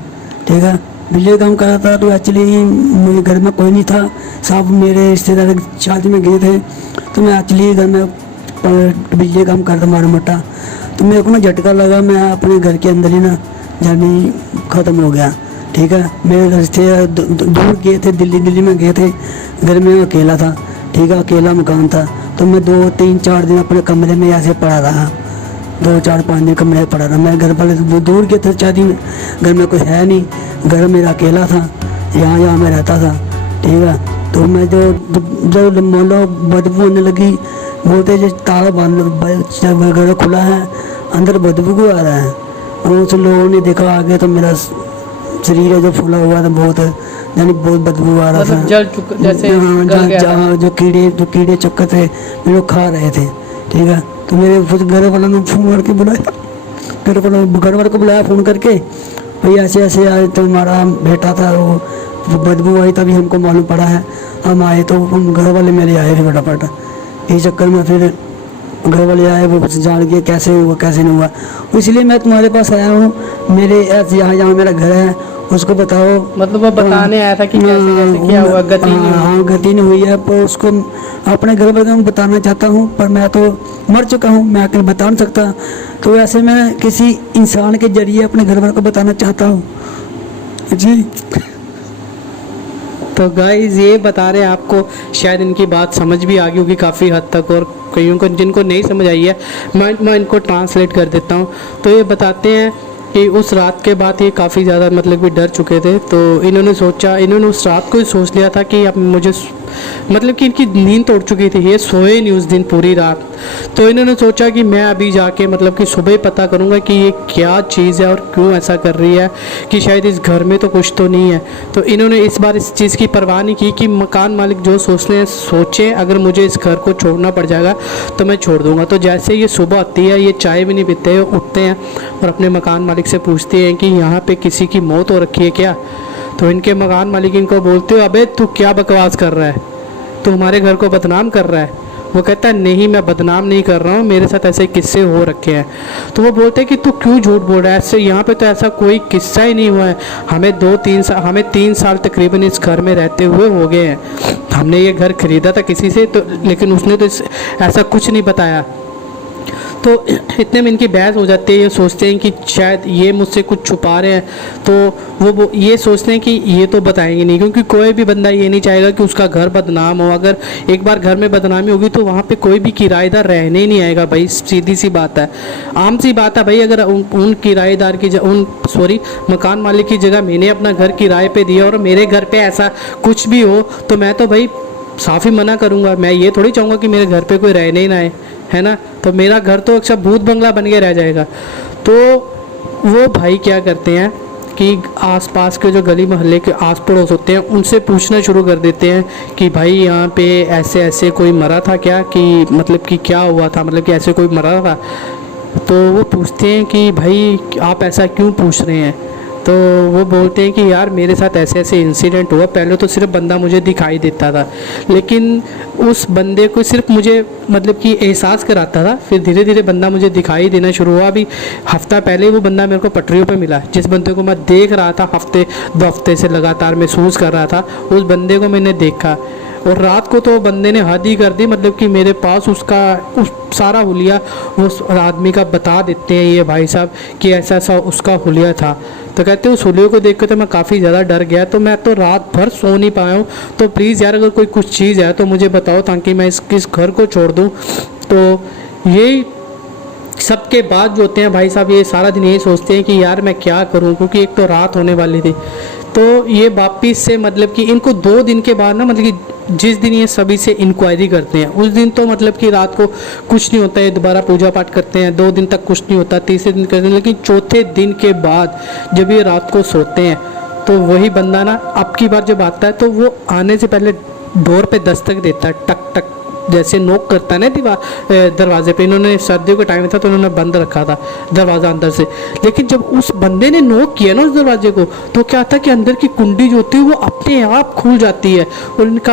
ठीक है, बिजली का काम कर रहा था। तो एक्चुअली मेरे घर में कोई नहीं था, सब मेरे रिश्तेदार शादी में गए थे। तो मैं एक्चुअली घर में बिजली का काम करता मारा मोटा। तो मेरे को ना झटका लगा, मैं अपने घर के अंदर ही ना जानी ख़त्म हो गया, ठीक है। मेरे रिश्ते दूर गए थे, दिल्ली में गए थे, घर में अकेला था, ठीक है, अकेला मकान था। तो मैं 2, 3, 4 दिन अपने कमरे में ऐसे पड़ा रहा, 2, 4, 5 दिन कमरे में पड़ा रहा। मैं घर वाले दूर गए थे 4 दिन, घर में कोई है नहीं, घर मेरा अकेला था, यहाँ मैं रहता था, ठीक है। तो मैं जो मान बदबू होने लगी, बोलते जो ताला बंद घर खुला है, अंदर बदबू को आ रहा है। और उस लोगों ने देखा आगे तो मेरा शरीर है जो फूला हुआ था, बहुत यानी बहुत बदबू आ रहा था, जल चुका जैसे जहाँ जो कीड़े चक्कर थे मेरे को खा रहे थे, ठीक है। तो मेरे घर वालों ने फोन करके बुलाया, घर वालों को बुलाया फ़ोन करके, भाई ऐसे आए, तुम्हारा बेटा था वो बदबू आई, तभी हमको मालूम पड़ा है, हम आए। तो हम घर वाले मेरे आए थे फटाफट, इस चक्कर में फिर घर वाले आए, वो जान के कैसे हुआ कैसे नहीं हुआ। इसलिए मैं तुम्हारे पास आया हूँ, मेरे यहाँ मेरा घर है, उसको बताओ। मतलब वो बताने आया था कि कैसे क्या हुआ, गति नहीं हुई। हाँ गति नहीं हुई है, पर उसको अपने घर वालों को बताना चाहता हूँ, पर मैं तो मर चुका हूँ, मैं आकर बता नहीं सकता। तो ऐसे मैं किसी इंसान के जरिए अपने घर वालों को बताना चाहता हूँ जी। तो गाइज ये बता रहे हैं, आपको शायद इनकी बात समझ भी आ गई होगी काफ़ी हद तक, और कईयों को जिनको नहीं समझ आई है मैं इनको ट्रांसलेट कर देता हूँ। तो ये बताते हैं कि उस रात के बाद ये काफ़ी ज़्यादा मतलब कि डर चुके थे। तो इन्होंने उस रात को ही सोच लिया था कि अब मुझे मतलब कि इनकी नींद तोड़ चुकी थी, ये सोए नहीं उस दिन पूरी रात। तो इन्होंने सोचा कि मैं अभी जाके मतलब कि सुबह ही पता करूँगा कि ये क्या चीज़ है और क्यों ऐसा कर रही है, कि शायद इस घर में तो कुछ तो नहीं है। तो इन्होंने इस बार इस चीज़ की परवाह नहीं की कि मकान मालिक जो सोचते हैं सोचें, अगर मुझे इस घर को छोड़ना पड़ जाएगा तो मैं छोड़ दूँगा। तो जैसे ये सुबह आती है, ये चाय भी नहीं पीते, उठते हैं और अपने मकान मालिक से पूछते हैं कि यहाँ पे किसी की मौत हो रखी है क्या। तो इनके मकान मालिक इनको बोलते हो, अबे तू क्या बकवास कर रहा है, तू हमारे घर को बदनाम कर रहा है। वो कहता है नहीं मैं बदनाम नहीं कर रहा हूँ, मेरे साथ ऐसे किस्से हो रखे हैं। तो वो बोलते हैं कि तू क्यों झूठ बोल रहा है, ऐसे यहाँ पे तो ऐसा कोई किस्सा ही नहीं हुआ है, हमें 3 साल तकरीबन इस घर में रहते हुए हो गए हैं, हमने ये घर खरीदा था किसी से, तो लेकिन उसने तो ऐसा कुछ नहीं बताया। तो इतने में इनकी बहस हो जाती है, ये सोचते हैं कि शायद ये मुझसे कुछ छुपा रहे हैं। तो वो ये सोचते हैं कि ये तो बताएंगे नहीं, क्योंकि कोई भी बंदा ये नहीं चाहेगा कि उसका घर बदनाम हो। अगर एक बार घर में बदनामी होगी तो वहाँ पे कोई भी किराएदार रहने ही नहीं आएगा भाई, सीधी सी बात है, आम सी बात है भाई। अगर उन किराएदार की मकान मालिक की जगह मैंने अपना घर किराए पे दिया और मेरे घर पे ऐसा कुछ भी हो तो मैं तो भाई साफ ही मना करूँगा। मैं ये थोड़ी चाहूँगा कि मेरे घर पे कोई रहने ही ना आए, है ना। तो मेरा घर तो अक्सर भूत बंगला बन के रह जाएगा। तो वो भाई क्या करते हैं कि आसपास के जो गली मोहल्ले के आस पड़ोस होते हैं उनसे पूछना शुरू कर देते हैं कि भाई यहाँ पे ऐसे ऐसे कोई मरा था क्या, कि मतलब कि क्या हुआ था, मतलब कि ऐसे कोई मरा था। तो वो पूछते हैं कि भाई आप ऐसा क्यों पूछ रहे हैं, तो वो बोलते हैं कि यार मेरे साथ ऐसे ऐसे इंसिडेंट हुआ। पहले तो सिर्फ बंदा मुझे दिखाई देता था, लेकिन उस बंदे को सिर्फ मुझे मतलब कि एहसास कराता था, फिर धीरे धीरे बंदा मुझे दिखाई देना शुरू हुआ। अभी हफ्ता पहले वो बंदा मेरे को पटरियों पे मिला, जिस बंदे को मैं देख रहा था हफ्ते 2 हफ्ते से लगातार महसूस कर रहा था, उस बंदे को मैंने देखा। और रात को तो बंदे ने हद ही कर दी, मतलब कि मेरे पास उसका उस सारा हुलिया उस आदमी का बता देते हैं ये भाई साहब कि ऐसा ऐसा उसका हुलिया था। तो कहते हैं उस हुलिये को देख कर तो मैं काफ़ी ज़्यादा डर गया, तो मैं तो रात भर सो नहीं पाया हूँ। तो प्लीज़ यार अगर कोई कुछ चीज़ है तो मुझे बताओ, ताकि मैं इस घर को छोड़ दूँ। तो यही सबके बाद जो होते हैं भाई साहब, ये सारा दिन यही सोचते हैं कि यार मैं क्या करूं, क्योंकि एक तो रात होने वाली थी। तो ये वापिस से मतलब कि इनको 2 दिन के बाद ना, मतलब कि जिस दिन ये सभी से इंक्वायरी करते हैं उस दिन तो मतलब कि रात को कुछ नहीं होता है, दोबारा पूजा पाठ करते हैं, 2 दिन तक कुछ नहीं होता, तीसरे दिन करते हैं। लेकिन चौथे दिन के बाद जब ये रात को सोते हैं तो वही बंदा ना अब की बार जब आता है तो वो आने से पहले डोर पे दस्तक देता है, टक टक जैसे नोक करता है ना दरवाजे पे। इन्होंने सर्दियों का टाइम था तो इन्होंने बंद रखा था दरवाज़ा अंदर से, लेकिन जब उस बंदे ने नोक किया ना उस दरवाजे को, तो क्या था कि अंदर की कुंडी जो होती है वो अपने आप खुल जाती है। और इनका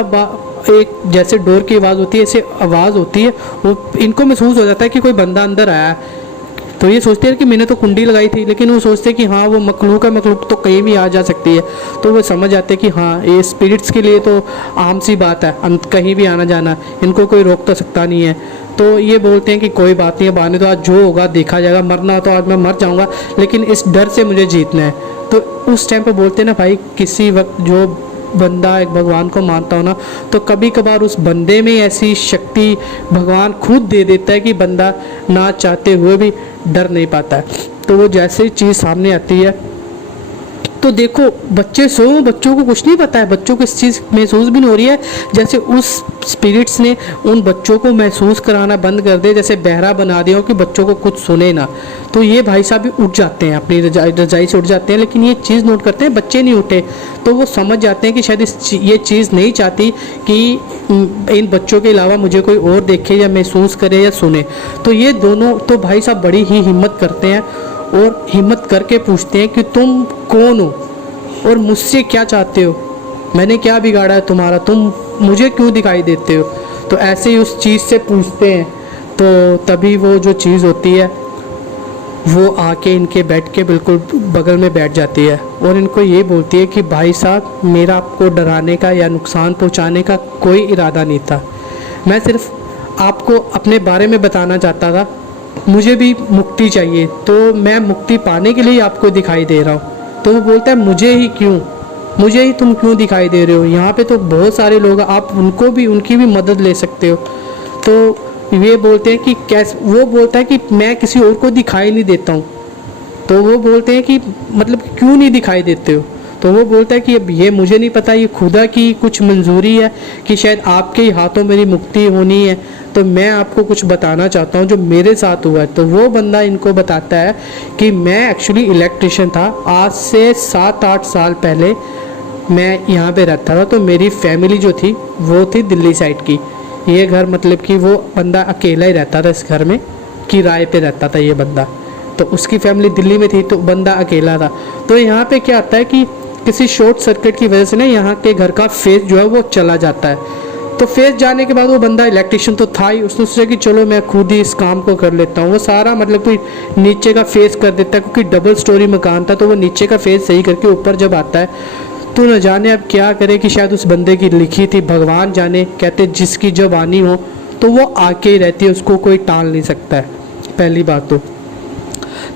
एक जैसे डोर की आवाज़ होती है, ऐसे आवाज़ होती है, वो इनको महसूस हो जाता है कि कोई बंदा अंदर आया है। तो ये सोचते हैं कि मैंने तो कुंडी लगाई थी, लेकिन वो सोचते हैं कि हाँ वो मखलूक है, मखलूक तो कहीं भी आ जा सकती है। तो वो समझ आते हैं कि हाँ ये स्पिरिट्स के लिए तो आम सी बात है, कहीं भी आना जाना, इनको कोई रोक तो सकता नहीं है। तो ये बोलते हैं कि कोई बात नहीं है, बाने तो आज जो होगा देखा जाएगा, मरना हो तो आज मैं मर जाऊँगा, लेकिन इस डर से मुझे जीतना है। तो उस टाइम पर बोलते हैं ना भाई, किसी वक्त जो बंदा एक भगवान को मानता हो ना, तो कभी कभार उस बंदे में ऐसी शक्ति भगवान खुद दे देता है कि बंदा ना चाहते हुए भी डर नहीं पाता है। तो वो जैसे ही चीज़ सामने आती है तो देखो बच्चे बच्चों को कुछ नहीं पता है, बच्चों को इस चीज़ महसूस भी नहीं हो रही है। जैसे उस स्पिरिट्स ने उन बच्चों को महसूस कराना बंद कर दिया, जैसे बहरा बना दिया हो कि बच्चों को कुछ सुने ना। तो ये भाई साहब भी उठ जाते हैं, अपनी रजाई से उठ जाते हैं, लेकिन ये चीज़ नोट करते हैं बच्चे नहीं उठे। तो वो समझ जाते हैं कि शायद ये चीज़ नहीं चाहती कि इन बच्चों के अलावा मुझे कोई और देखे या महसूस करे या सुने। तो ये दोनों तो भाई साहब बड़ी ही हिम्मत करते हैं और हिम्मत करके पूछते हैं कि तुम कौन हो और मुझसे क्या चाहते हो, मैंने क्या बिगाड़ा है तुम्हारा, तुम मुझे क्यों दिखाई देते हो। तो ऐसे ही उस चीज़ से पूछते हैं, तो तभी वो जो चीज़ होती है वो आके इनके बेड के बिल्कुल बगल में बैठ जाती है और इनको ये बोलती है कि भाई साहब मेरा आपको डराने का या नुकसान पहुंचाने का कोई इरादा नहीं था, मैं सिर्फ आपको अपने बारे में बताना चाहता था, मुझे भी मुक्ति चाहिए, तो मैं मुक्ति पाने के लिए आपको दिखाई दे रहा हूँ। तो वो बोलता है मुझे ही क्यों, मुझे ही तुम क्यों दिखाई दे रहे हो, यहाँ पे तो बहुत सारे लोग, आप उनकी भी मदद ले सकते हो। तो ये बोलते हैं कि कैसे, वो बोलता है कि मैं किसी और को दिखाई नहीं देता हूँ। तो वो बोलते हैं कि मतलब क्यों नहीं दिखाई देते हो। तो वो बोलता है कि अब ये मुझे नहीं पता, ये खुदा की कुछ मंजूरी है कि शायद आपके ही हाथों मेरी मुक्ति होनी है, तो मैं आपको कुछ बताना चाहता हूँ जो मेरे साथ हुआ है। तो वो बंदा इनको बताता है कि मैं एक्चुअली इलेक्ट्रिशियन था, आज से 7-8 साल पहले मैं यहाँ पे रहता था। तो मेरी फैमिली जो थी वो थी दिल्ली साइड की, ये घर मतलब कि वो बंदा अकेला ही रहता था, इस घर में किराए पे रहता था ये बंदा। तो उसकी फैमिली दिल्ली में थी, तो बंदा अकेला था। तो यहाँ पे क्या आता है कि किसी शॉर्ट सर्किट की वजह से ना यहाँ के घर का फेस जो है वो चला जाता है। तो फेस जाने के बाद वो बंदा इलेक्ट्रिशियन तो था ही, उसने सोचा कि चलो मैं खुद ही इस काम को कर लेता हूँ। वो सारा मतलब कि नीचे का फेस कर देता है, क्योंकि डबल स्टोरी मकान था, तो वो नीचे का फेस सही करके ऊपर जब आता है तो न जाने अब क्या करे कि शायद उस बंदे की लिखी थी, भगवान जाने। कहते जिसकी जब आनी हो तो वो आके ही रहती है, उसको कोई टाल नहीं सकता है, पहली बात तो।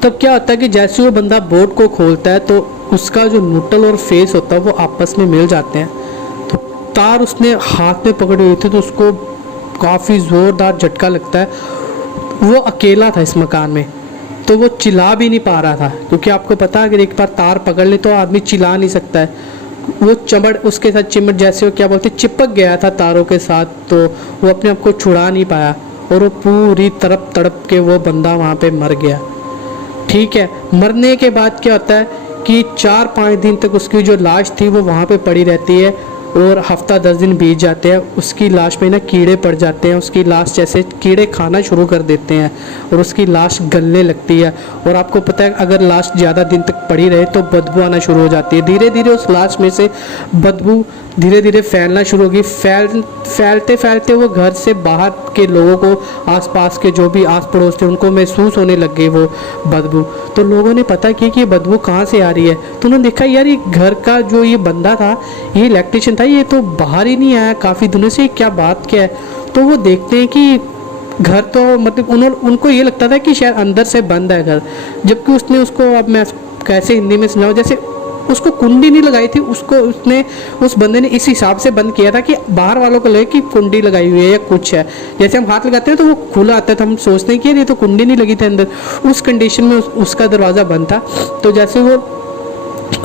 तब क्या होता है कि जैसे वो बंदा बोर्ड को खोलता है तो उसका जो न्यूट्रल और फेस होता है वो आपस में मिल जाते हैं। तो तार उसने हाथ में पकड़ी हुई थी, तो उसको काफ़ी ज़ोरदार झटका लगता है। वो अकेला था इस मकान में, तो वो चिल्ला भी नहीं पा रहा था, क्योंकि आपको पता है अगर एक बार तार पकड़ ले तो आदमी चिल्ला नहीं सकता है। वो चमड़ उसके साथ चिमट जैसे वो क्या बोलते चिपक गया था तारों के साथ, तो वो अपने आप को छुड़ा नहीं पाया और वो पूरी तड़प तड़प के वो बंदा वहाँ पे मर गया। ठीक है, मरने के बाद क्या होता है कि 4-5 दिन तक उसकी जो लाश थी वो वहाँ पे पड़ी रहती है। और हफ्ता 10 दिन बीत जाते हैं, उसकी लाश पे ना कीड़े पड़ जाते हैं, उसकी लाश जैसे कीड़े खाना शुरू कर देते हैं और उसकी लाश गलने लगती है। और आपको पता है अगर लाश ज़्यादा दिन तक पड़ी रहे तो बदबू आना शुरू हो जाती है। धीरे धीरे उस लाश में से बदबू धीरे धीरे फैलना शुरू होगी। फैलते फैलते वो घर से बाहर के लोगों को, आसपास के जो भी आस पड़ोस थे उनको महसूस होने लग गई वो बदबू। तो लोगों ने पता किया कि ये बदबू कहाँ से आ रही है। तो उन्होंने देखा यार ये घर का जो ये बंदा था, ये इलेक्ट्रिशियन था, ये तो बाहर ही नहीं आया काफ़ी दिनों से, क्या बात क्या है। तो वो देखते हैं कि घर तो मतलब उनको ये लगता था कि शायद अंदर से बंद है घर, जबकि उसने उसको, अब मैं कैसे हिंदी में सुनाऊं, जैसे उसको कुंडी नहीं लगाई थी, उसको उसने उस बंदे ने इस हिसाब से बंद किया था कि बाहर वालों को लगे कि कुंडी लगाई हुई है या कुछ है। जैसे हम हाथ लगाते हैं तो वो खुला आता है, तो हम सोचते हैं कि ये तो कुंडी नहीं लगी थी अंदर। उस कंडीशन में उसका दरवाज़ा बंद था। तो जैसे वो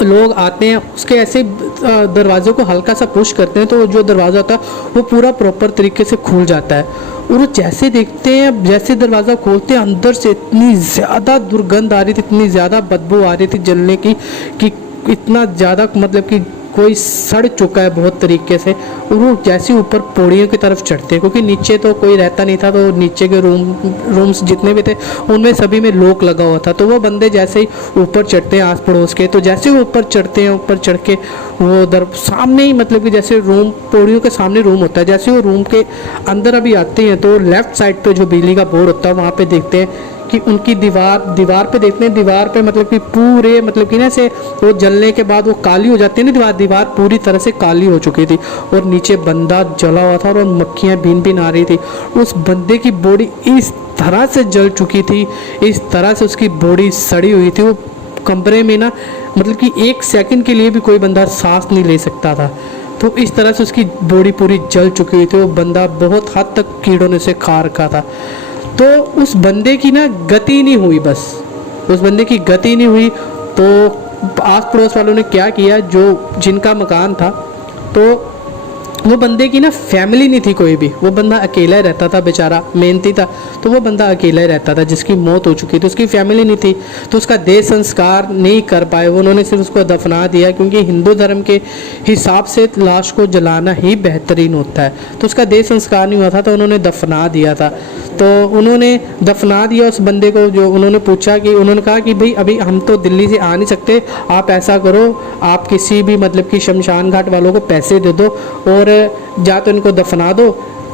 लोग आते हैं उसके ऐसे दरवाज़े को हल्का सा पुश करते हैं तो जो दरवाज़ा होता है वो पूरा प्रॉपर तरीके से खुल जाता है। और वो जैसे देखते हैं, जैसे दरवाज़ा खोलते हैं, अंदर से इतनी ज़्यादा दुर्गंध आ रही थी, इतनी ज़्यादा बदबू आ रही थी जलने की कि इतना ज़्यादा मतलब कि कोई सड़ चुका है बहुत तरीके से। और वो जैसे ऊपर पौड़ियों की तरफ चढ़ते हैं, क्योंकि नीचे तो कोई रहता नहीं था, तो नीचे के रूम्स जितने भी थे उनमें सभी में लॉक लगा हुआ था। तो वो बंदे जैसे ही ऊपर चढ़ते हैं आस पड़ोस के, तो जैसे वो ऊपर चढ़ते हैं, ऊपर चढ़ के वो सामने ही मतलब कि जैसे रूम, पौड़ियों के सामने रूम होता है, जैसे वो रूम के अंदर अभी आते हैं तो लेफ़्ट साइड पर जो बिजली का बोर्ड होता है वहाँ पर देखते हैं कि उनकी दीवार पे देखते हैं, दीवार पे मतलब कि पूरे मतलब कि ना से वो जलने के बाद वो काली हो जाती है ना दीवार पूरी तरह से काली हो चुकी थी और नीचे बंदा जला हुआ था और मक्खियाँ बीन आ रही थी। उस बंदे की बॉडी इस तरह से जल चुकी थी, इस तरह से उसकी बॉडी सड़ी हुई थी। वो कमरे में ना मतलब कि 1 सेकंड के लिए भी कोई बंदा सांस नहीं ले सकता था। तो इस तरह से उसकी बॉडी पूरी जल चुकी हुई थी। वो बंदा बहुत हद तक कीड़ों ने से खा रखा था। तो उस बंदे की ना गति नहीं हुई, बस उस बंदे की गति नहीं हुई। तो आस पड़ोस वालों ने क्या किया, जो जिनका मकान था, तो वो बंदे की ना फैमिली नहीं थी कोई भी, वो बंदा अकेला ही रहता था, बेचारा मेहनती था। तो वो बंदा अकेला ही रहता था, जिसकी मौत हो चुकी थी, उसकी फैमिली नहीं थी। तो उसका देह संस्कार नहीं कर पाए वो, उन्होंने सिर्फ उसको दफना दिया, क्योंकि हिंदू धर्म के हिसाब से लाश को जलाना ही बेहतरीन होता है। तो उसका देह संस्कार नहीं हुआ था, तो उन्होंने दफना दिया था। तो उन्होंने दफना दिया उस बंदे को। जो उन्होंने पूछा कि, उन्होंने कहा कि भाई अभी हम तो दिल्ली से आ नहीं सकते, आप ऐसा करो, आप किसी भी मतलब कि शमशान घाट वालों को पैसे दे दो और या तो इनको दफना दो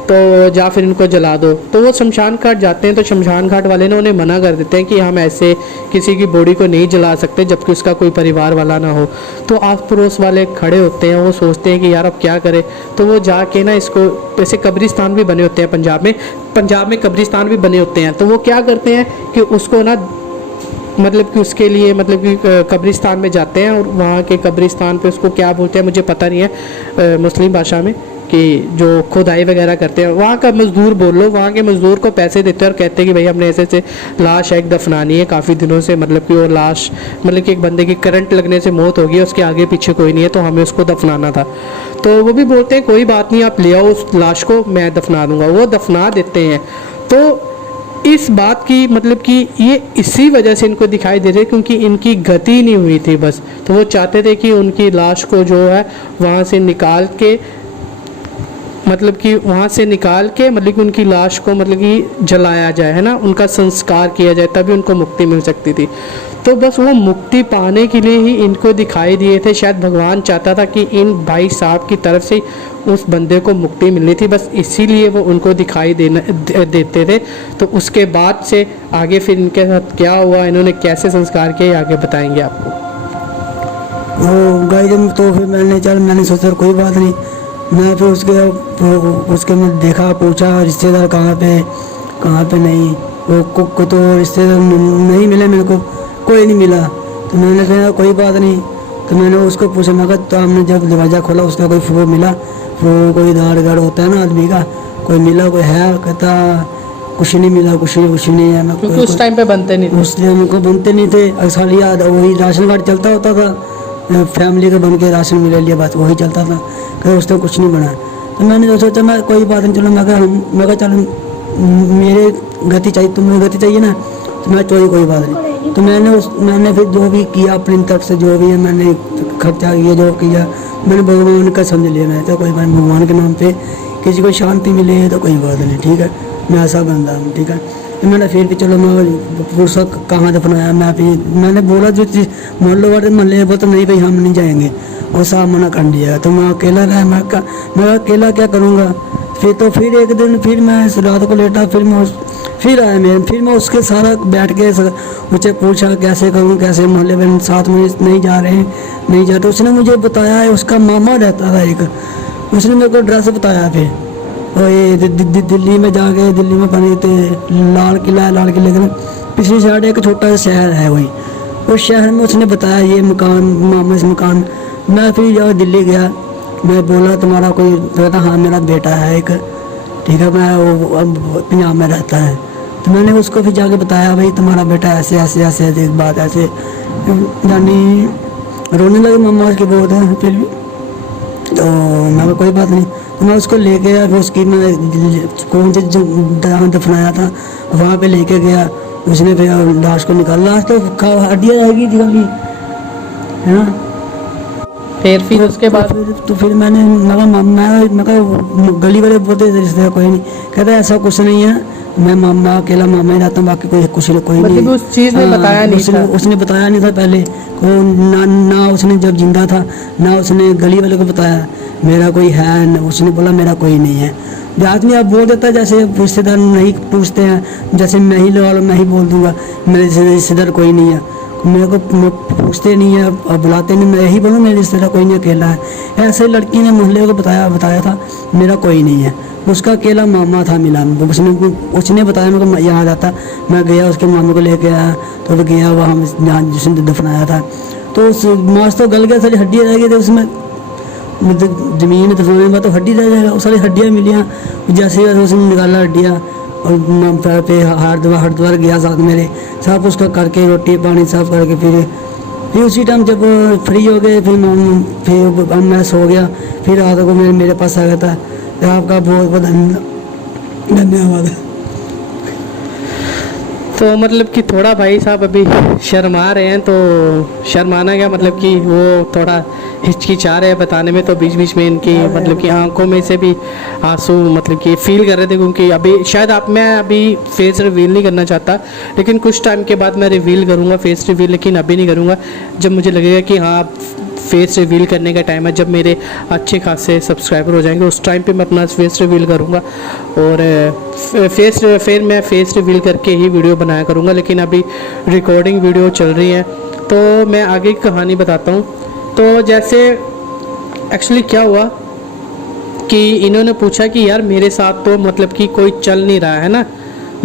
तो या फिर इनको जला दो। तो वो शमशान घाट जाते हैं, तो शमशान घाट वाले ने उन्हें मना कर देते हैं कि हम ऐसे किसी की बॉडी को नहीं जला सकते जबकि उसका कोई परिवार वाला ना हो। तो आस पड़ोस वाले खड़े होते हैं, वो सोचते हैं कि यार अब क्या करें। तो वो जाके ना इसको, ऐसे कब्रिस्तान भी बने होते हैं पंजाब में कब्रिस्तान भी बने होते हैं। तो वो क्या करते हैं कि उसको ना मतलब कि उसके लिए मतलब कि कब्रिस्तान में जाते हैं और वहाँ के कब्रिस्तान पे उसको क्या बोलते हैं मुझे पता नहीं है मुस्लिम भाषा में, कि जो खुदाई वगैरह करते हैं वहाँ का मज़दूर बोल लो, वहाँ के मज़दूर को पैसे देते हैं और कहते हैं कि भाई हमने ऐसे ऐसे लाश एक दफनानी है काफ़ी दिनों से, मतलब कि वो लाश मतलब कि एक बंदे की करंट लगने से मौत हो गई, उसके आगे पीछे कोई नहीं है, तो हमें उसको दफनाना था। तो वो भी बोलते हैं कोई बात नहीं, आप ले आओ उस लाश को, मैं दफना दूँगा। वो दफना देते हैं। तो इस बात की मतलब कि ये इसी वजह से इनको दिखाई दे रही है क्योंकि इनकी गति नहीं हुई थी बस। तो वो चाहते थे कि उनकी लाश को जो है वहाँ से निकाल के मतलब कि उनकी लाश को मतलब कि जलाया जाए, है ना, उनका संस्कार किया जाए, तभी उनको मुक्ति मिल सकती थी। तो बस वो मुक्ति पाने के लिए ही इनको दिखाई दिए थे। शायद भगवान चाहता था कि इन भाई साहब की तरफ से उस बंदे को मुक्ति मिलनी थी, बस इसीलिए वो उनको दिखाई देते थे। तो उसके बाद से आगे फिर इनके साथ क्या हुआ, इन्होंने कैसे संस्कार किए, आगे बताएंगे आपको। वो गए जब तो फिर मैंने सोचा कोई बात नहीं। मैं फिर उसके मैं देखा, पूछा रिश्तेदार कहाँ पे नहीं, वो तो रिश्तेदार नहीं मिले मेरे को, कोई नहीं मिला। तो मैंने कहा कोई बात नहीं। तो मैंने उसको पूछा, मैं कहा तो हमने जब दरवाज़ा खोला उसका कोई फोटो मिला, वो कोई आधार कार्ड होता है ना आदमी का, कोई मिला, कोई है? कहता कुछ नहीं मिला, कुछ नहीं है। मैं क्योंकि उस टाइम पे बनते नहीं थे, उस टाइम को बनते नहीं थे, अक्सर याद वही राशन कार्ड चलता होता था, फैमिली का बन के राशन मिले लिया, बस वही चलता था, कहीं उससे कुछ नहीं बना। तो मैंने जो सोचा मैं कोई बात नहीं, चलो मैं कहा चलो मेरे गति चाहिए, तुम्हें गति चाहिए ना, तो मैं कोई बात नहीं। तो मैंने फिर जो भी किया अपनी तरफ से, जो भी है मैंने खर्चा किया, जो किया मैंने भगवान का समझ लिया। मैं तो कोई बात नहीं, भगवान के नाम पे किसी को शांति मिले तो कोई बात नहीं, ठीक है, मैं ऐसा बंदा हूँ, ठीक है। तो मैंने फिर भी चलो मैं पुरुषों कहाँ दफनाया, मैंने बोला जो चीज़ मोहल्ले वाले मोहल्ले वो तो नहीं भाई हम नहीं जाएंगे, और साहब मना कर दिया। तो मैं अकेला रहा, मैं अकेला क्या करूँगा। फिर एक दिन फिर मैं इस रात को लेटा, फिर आया फिर मैं उसके सारा बैठ के मुझे पूछा कैसे करूँ, कैसे मोहल्ले में साथ में नहीं जा रहे हैं, नहीं जाते। उसने मुझे बताया है, उसका मामा रहता था एक, उसने मेरे को एड्रेस बताया। फिर और ये दिल्ली में जाके, दिल्ली में बने थे लाल किला है, लाल किले के पिछली साइड एक छोटा सा शहर है वही, उस शहर में उसने बताया ये मकान, मामा से मकान। मैं फिर जब दिल्ली गया, मैं बोला तुम्हारा कोई, कहता हाँ मेरा बेटा है एक, ठीक है, मैं वो अब पंजाब में रहता है। तो मैंने उसको फिर जाके बताया भाई तुम्हारा बेटा ऐसे ऐसे ऐसे एक बात ऐसे, यानी रोने लगे मामा उसके बहुत है। फिर भी तो मैं कोई बात नहीं, तो मैं उसको लेके गया, फिर उसकी मैं कौन से जहाँ दफनाया था वहाँ पे लेके गया। उसने फिर लाश को निकाला, लाश तो हड्डियाँ रहेगी थी कभी, है ना। फिर उसके बाद तो फिर मैं गली वाले बोलते रिश्ते कोई नहीं, कहता ऐसा कुछ नहीं है, मैं मामा अकेला मामा ही रहता हूँ, बाकी कोई नहीं। मतलब उस चीज़ ने बताया नहीं था, उसने बताया नहीं था पहले को, ना उसने जब जिंदा था ना उसने गली वाले को बताया मेरा कोई है, उसने बोला मेरा कोई नहीं है। आदमी आप बोल देता है, जैसे रिश्तेदार नहीं पूछते हैं, जैसे मैं ही लगा लो, मैं ही बोल दूंगा मेरे रिश्तेदार कोई नहीं है, मेरे को पूछते नहीं है और बुलाते नहीं, मैं यही बोलूँ मेरे रिश्तेदार कोई नहीं, अकेला है। ऐसे लड़की ने मोहल्ले को बताया था मेरा कोई नहीं है, उसका अकेला मामा था मिला। उसने बताया मेरे को याद आता, मैं गया उसके मामे को लेके आया, तो गया वहाँ जहाँ जिसने दफनाया था, तो उस मांस तो गल गया, सारी हड्डियाँ रह गई थी उसमें, ज़मीन दफनाने में तो हड्डी रह जाएगा, सारी हड्डियाँ मिलियाँ, जैसे उसने निकाला हड्डियाँ, और पैर पे हरिद्वार गया साथ मेरे, सब उसका करके रोटी पानी सब करके फिर उसी टाइम जब फ्री हो गए फिर मैं सो गया। फिर रात को मेरे पास आ गया था। आपका बहुत बहुत धन्यवाद। तो मतलब कि थोड़ा भाई साहब अभी शर्मा रहे हैं, तो शर्माना क्या मतलब कि वो थोड़ा हिचकिचा रहे हैं बताने में, तो बीच बीच में इनकी मतलब कि आंखों में से भी आंसू मतलब कि फील कर रहे थे, क्योंकि अभी शायद मैं अभी फेस रिवील नहीं करना चाहता, लेकिन कुछ टाइम के बाद मैं रिवील करूँगा फेस रिवील, लेकिन अभी नहीं करूँगा। जब मुझे लगेगा कि हाँ फेस रिवील करने का टाइम है, जब मेरे अच्छे खासे सब्सक्राइबर हो जाएंगे, उस टाइम पे मैं अपना फेस रिवील करूँगा, और फिर मैं फेस रिवील करके ही वीडियो बनाया करूँगा। लेकिन अभी रिकॉर्डिंग वीडियो चल रही है, तो मैं आगे की कहानी बताता हूँ। तो जैसे एक्चुअली क्या हुआ कि इन्होंने पूछा कि यार मेरे साथ तो मतलब कि कोई चल नहीं रहा है ना,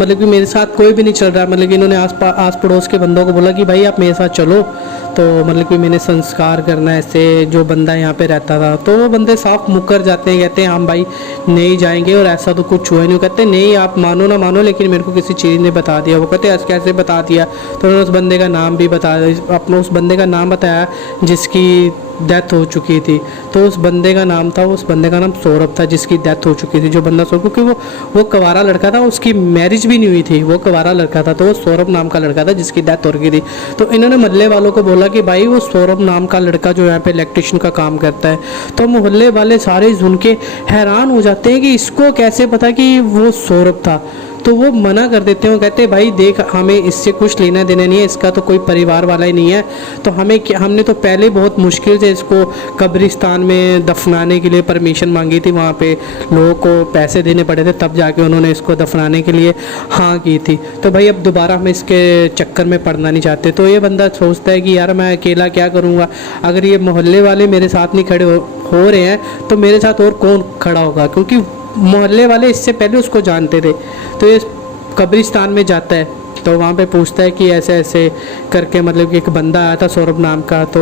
मतलब कि मेरे साथ कोई भी नहीं चल रहा है। मतलब कि इन्होंने आस पड़ोस के बंदों को बोला कि भाई आप मेरे साथ चलो, तो मतलब कि मैंने संस्कार करना है ऐसे, जो बंदा यहाँ पे रहता था। तो वो बंदे साफ मुकर जाते हैं, कहते हैं हम भाई नहीं जाएंगे, और ऐसा तो कुछ हुआ नहीं। कहते नहीं आप मानो ना मानो, लेकिन मेरे को किसी चीज़ ने बता दिया। वो कहते ऐसे कैसे बता दिया, तो उन्होंने उस बंदे का नाम भी अपना उस बंदे का नाम बताया जिसकी डेथ हो चुकी थी। तो उस बंदे का नाम नाम सौरभ था, जिसकी डेथ हो चुकी थी। जो बंदा सौरभ, क्योंकि वो कवारा लड़का था, उसकी मैरिज भी नहीं हुई थी, वो कवारा लड़का था, तो वो सौरभ नाम का लड़का था जिसकी डेथ हो रही थी। तो इन्होंने मोहल्ले वालों को बोला कि भाई वो सौरभ नाम का लड़का जो यहाँ पे इलेक्ट्रिशियन का काम करता है। तो मोहल्ले वाले सारे सुन के हैरान हो जाते हैं कि इसको कैसे पता कि वो सौरभ था। तो वो मना कर देते हैं, वो कहते हैं भाई देख हमें इससे कुछ लेना देना नहीं है, इसका तो कोई परिवार वाला ही नहीं है, तो हमने तो पहले बहुत मुश्किल से इसको कब्रिस्तान में दफनाने के लिए परमिशन मांगी थी, वहाँ पे लोगों को पैसे देने पड़े थे, तब जाके उन्होंने इसको दफनाने के लिए हाँ की थी। तो भाई अब दोबारा हम इसके चक्कर में पड़ना नहीं चाहते। तो ये बंदा सोचता है कि यार मैं अकेला क्या करूँगा, अगर ये मोहल्ले वाले मेरे साथ नहीं खड़े हो रहे हैं तो मेरे साथ और कौन खड़ा होगा, क्योंकि मोहल्ले वाले इससे पहले उसको जानते थे। तो ये कब्रिस्तान में जाता है, तो वहाँ पे पूछता है कि ऐसे ऐसे करके, मतलब कि एक बंदा आया था सौरभ नाम का, तो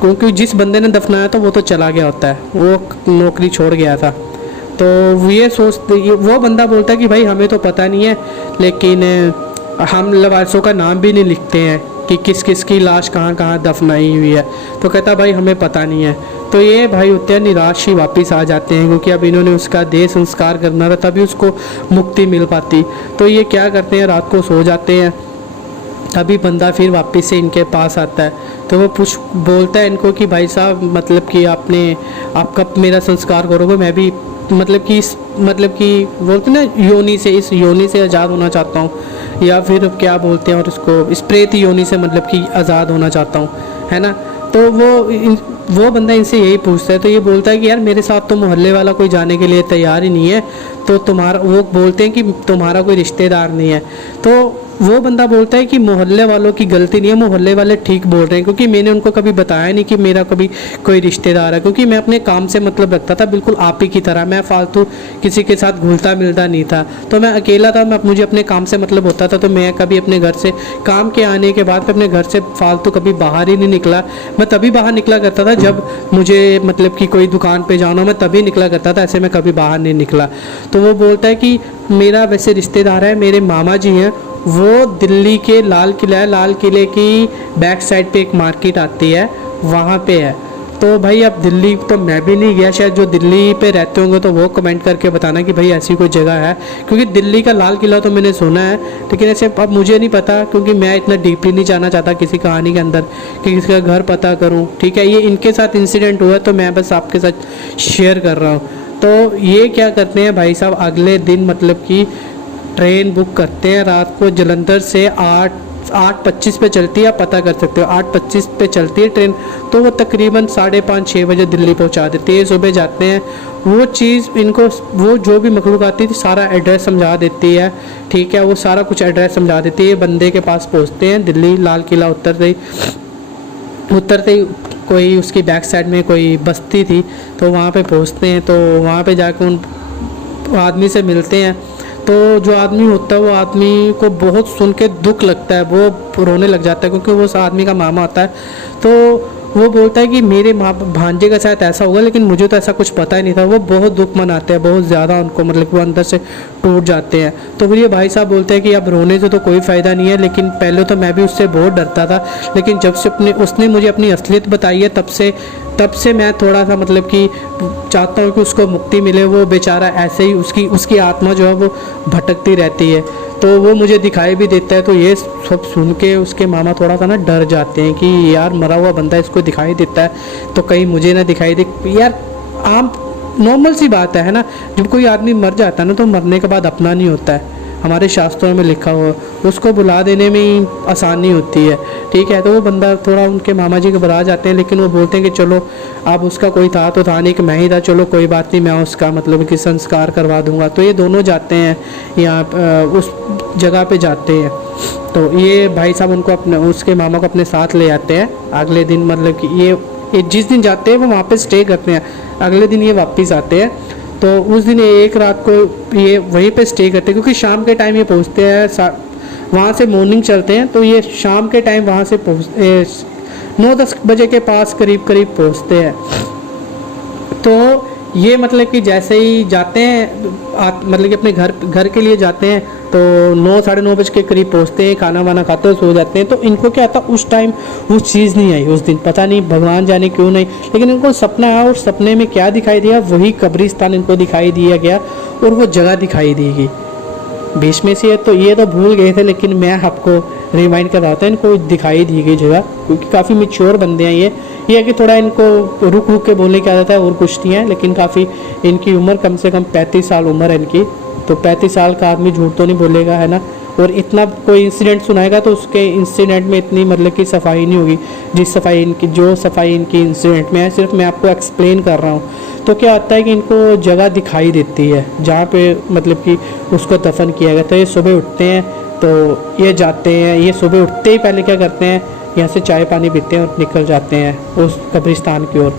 क्योंकि जिस बंदे ने दफनाया था वो तो चला गया होता है, वो नौकरी छोड़ गया था। तो ये वो बंदा बोलता है कि भाई हमें तो पता नहीं है, लेकिन हम लवारिसों का नाम भी नहीं लिखते हैं कि किस किस की लाश कहाँ कहाँ दफनाई हुई है। तो कहता भाई हमें पता नहीं है। तो ये भाई उतने निराश ही वापस आ जाते हैं, क्योंकि अब इन्होंने उसका देह संस्कार करना था, तभी उसको मुक्ति मिल पाती। तो ये क्या करते हैं, रात को सो जाते हैं, अभी बंदा फिर वापस से इनके पास आता है, तो वो पूछ बोलता है इनको कि भाई साहब मतलब कि आप कब मेरा संस्कार करोगे, मैं भी मतलब कि बोलते ना योनि से, इस योनि से आज़ाद होना चाहता हूँ, या फिर क्या बोलते हैं और इसको, इस प्रेत योनि से मतलब कि आज़ाद होना चाहता हूँ, है ना। तो वो बंदा इनसे यही पूछता है, तो ये बोलता है कि यार मेरे साथ तो मोहल्ले वाला कोई जाने के लिए तैयार ही नहीं है, तो तुम्हारा, वो बोलते हैं कि तुम्हारा कोई रिश्तेदार नहीं है। तो वो बंदा बोलता है कि मोहल्ले वालों की गलती नहीं है, मोहल्ले वाले ठीक बोल रहे हैं, क्योंकि मैंने उनको कभी बताया नहीं कि मेरा कभी कोई रिश्तेदार है, क्योंकि मैं अपने काम से मतलब रखता था, बिल्कुल आप ही की तरह। मैं फालतू किसी के साथ घुलता मिलता नहीं था, तो मैं अकेला था, मुझे अपने काम से मतलब होता था। तो मैं कभी अपने घर से, काम के आने के बाद अपने घर से फालतू कभी बाहर ही नहीं निकला। मैं तभी बाहर निकला करता था जब मुझे मतलब कि कोई दुकान पे जाना, मैं तभी निकला करता था, ऐसे मैं कभी बाहर नहीं निकला। तो वो बोलता है कि मेरा वैसे रिश्तेदार है, मेरे मामा जी हैं, वो दिल्ली के लाल किला है, लाल किले की बैक साइड पे एक मार्केट आती है, वहाँ पे है। तो भाई अब दिल्ली तो मैं भी नहीं गया, शायद जो दिल्ली पे रहते होंगे तो वो कमेंट करके बताना कि भाई ऐसी कोई जगह है, क्योंकि दिल्ली का लाल किला तो मैंने सुना है, लेकिन ऐसे अब मुझे नहीं पता, क्योंकि मैं इतना डीपली नहीं जाना चाहता किसी कहानी के अंदर कि किसी का घर पता करूँ। ठीक है, ये इनके साथ इंसिडेंट हुआ तो मैं बस आपके साथ शेयर कर रहा हूँ। तो ये क्या करते हैं भाई साहब, अगले दिन मतलब कि ट्रेन बुक करते हैं रात को, जलंधर से 8:25 पे चलती है, आप पता कर सकते हो, 8:25 पे चलती है ट्रेन, तो वो तकरीबन 5:30-6 बजे दिल्ली पहुंचा देती है। सुबह जाते हैं, वो चीज़ इनको, वो जो भी मखलूक आती थी सारा एड्रेस समझा देती है। ठीक है, वो सारा कुछ एड्रेस समझा देती है। बंदे के पास पहुंचते हैं दिल्ली, लाल किला उतरते ही कोई उसकी बैक साइड में कोई बस्ती थी, तो वहाँ पे पहुँचते हैं। तो वहाँ पे जाकर उन आदमी से मिलते हैं, तो जो आदमी होता है वो आदमी को बहुत सुन के दुख लगता है, वो रोने लग जाता है, क्योंकि वो उस आदमी का मामा होता है। तो वो बोलता है कि मेरे भांजे का शायद ऐसा होगा, लेकिन मुझे तो ऐसा कुछ पता ही नहीं था। वो बहुत दुख मनाते हैं, बहुत ज़्यादा उनको, मतलब वो अंदर से टूट जाते हैं। तो फिर ये भाई साहब बोलते हैं कि अब रोने से तो कोई फ़ायदा नहीं है, लेकिन पहले तो मैं भी उससे बहुत डरता था, लेकिन जब से उसने मुझे अपनी असलियत बताई है, तब से मैं थोड़ा सा मतलब कि चाहता हूँ कि उसको मुक्ति मिले। वो बेचारा ऐसे ही, उसकी आत्मा जो है वो भटकती रहती है, तो वो मुझे दिखाई भी देता है। तो ये सब सुन के उसके मामा थोड़ा सा ना डर जाते हैं कि यार मरा हुआ बंदा इसको दिखाई देता है, तो कहीं मुझे ना दिखाई दे। यार आम नॉर्मल सी बात है ना, जब कोई आदमी मर जाता है ना, तो मरने के बाद अपना नहीं होता है, हमारे शास्त्रों में लिखा हुआ, उसको बुला देने में ही आसानी होती है। ठीक है, तो वो बंदा थोड़ा उनके मामा जी घबरा जाते हैं, लेकिन वो बोलते हैं कि चलो अब उसका कोई था तो था नहीं, कि मैं ही था, चलो कोई बात नहीं, मैं उसका मतलब कि संस्कार करवा दूंगा। तो ये दोनों जाते हैं यहाँ उस जगह पे जाते हैं। तो ये भाई साहब उनको उसके मामा को अपने साथ ले आते हैं। अगले दिन मतलब कि ये जिस दिन जाते हैं वो वहाँ पे स्टे करते हैं, अगले दिन ये वापस आते हैं। तो उस दिन एक रात को ये वहीं पे स्टे करते हैं, क्योंकि शाम के टाइम ये पहुँचते हैं, वहाँ से मॉर्निंग चलते हैं, तो ये शाम के टाइम वहाँ से 9-10 बजे के पास करीब पहुँचते हैं। तो ये मतलब कि जैसे ही जाते हैं, मतलब कि अपने घर के लिए जाते हैं, तो 9-9:30 बजे के करीब पहुँचते हैं, खाना वाना खाते हैं, सो जाते हैं। तो इनको क्या था, उस टाइम वो चीज़ नहीं आई उस दिन, पता नहीं भगवान जाने क्यों नहीं, लेकिन इनको सपना आया, और सपने में क्या दिखाई दिया, वही कब्रिस्तान इनको दिखाई दिया गया, और वो जगह दिखाई दी गई बीच में से। तो ये तो भूल गए थे, लेकिन मैं आपको रिमाइंड कर रहा था, इनको दिखाई दी गई जगह, क्योंकि काफ़ी मैच्योर बंदे हैं ये है कि थोड़ा इनको रुक के बोलने की आदत है, और कुछ नहीं है। लेकिन काफ़ी इनकी उम्र कम से कम 35 साल उम्र है इनकी, तो 35 साल का आदमी झूठ तो नहीं बोलेगा, है ना। और इतना कोई इंसिडेंट सुनाएगा तो उसके इंसिडेंट में इतनी मतलब कि सफाई नहीं होगी जो सफाई इनकी इंसिडेंट में है। सिर्फ मैं आपको एक्सप्लेन कर रहा हूँ। तो क्या होता है कि इनको जगह दिखाई देती है जहाँ पे मतलब कि उसको दफन किया गया। तो ये सुबह उठते हैं, तो ये जाते हैं, ये सुबह उठते ही पहले क्या करते हैं, यहाँ से चाय पानी पीते हैं और निकल जाते हैं उस कब्रिस्तान की ओर।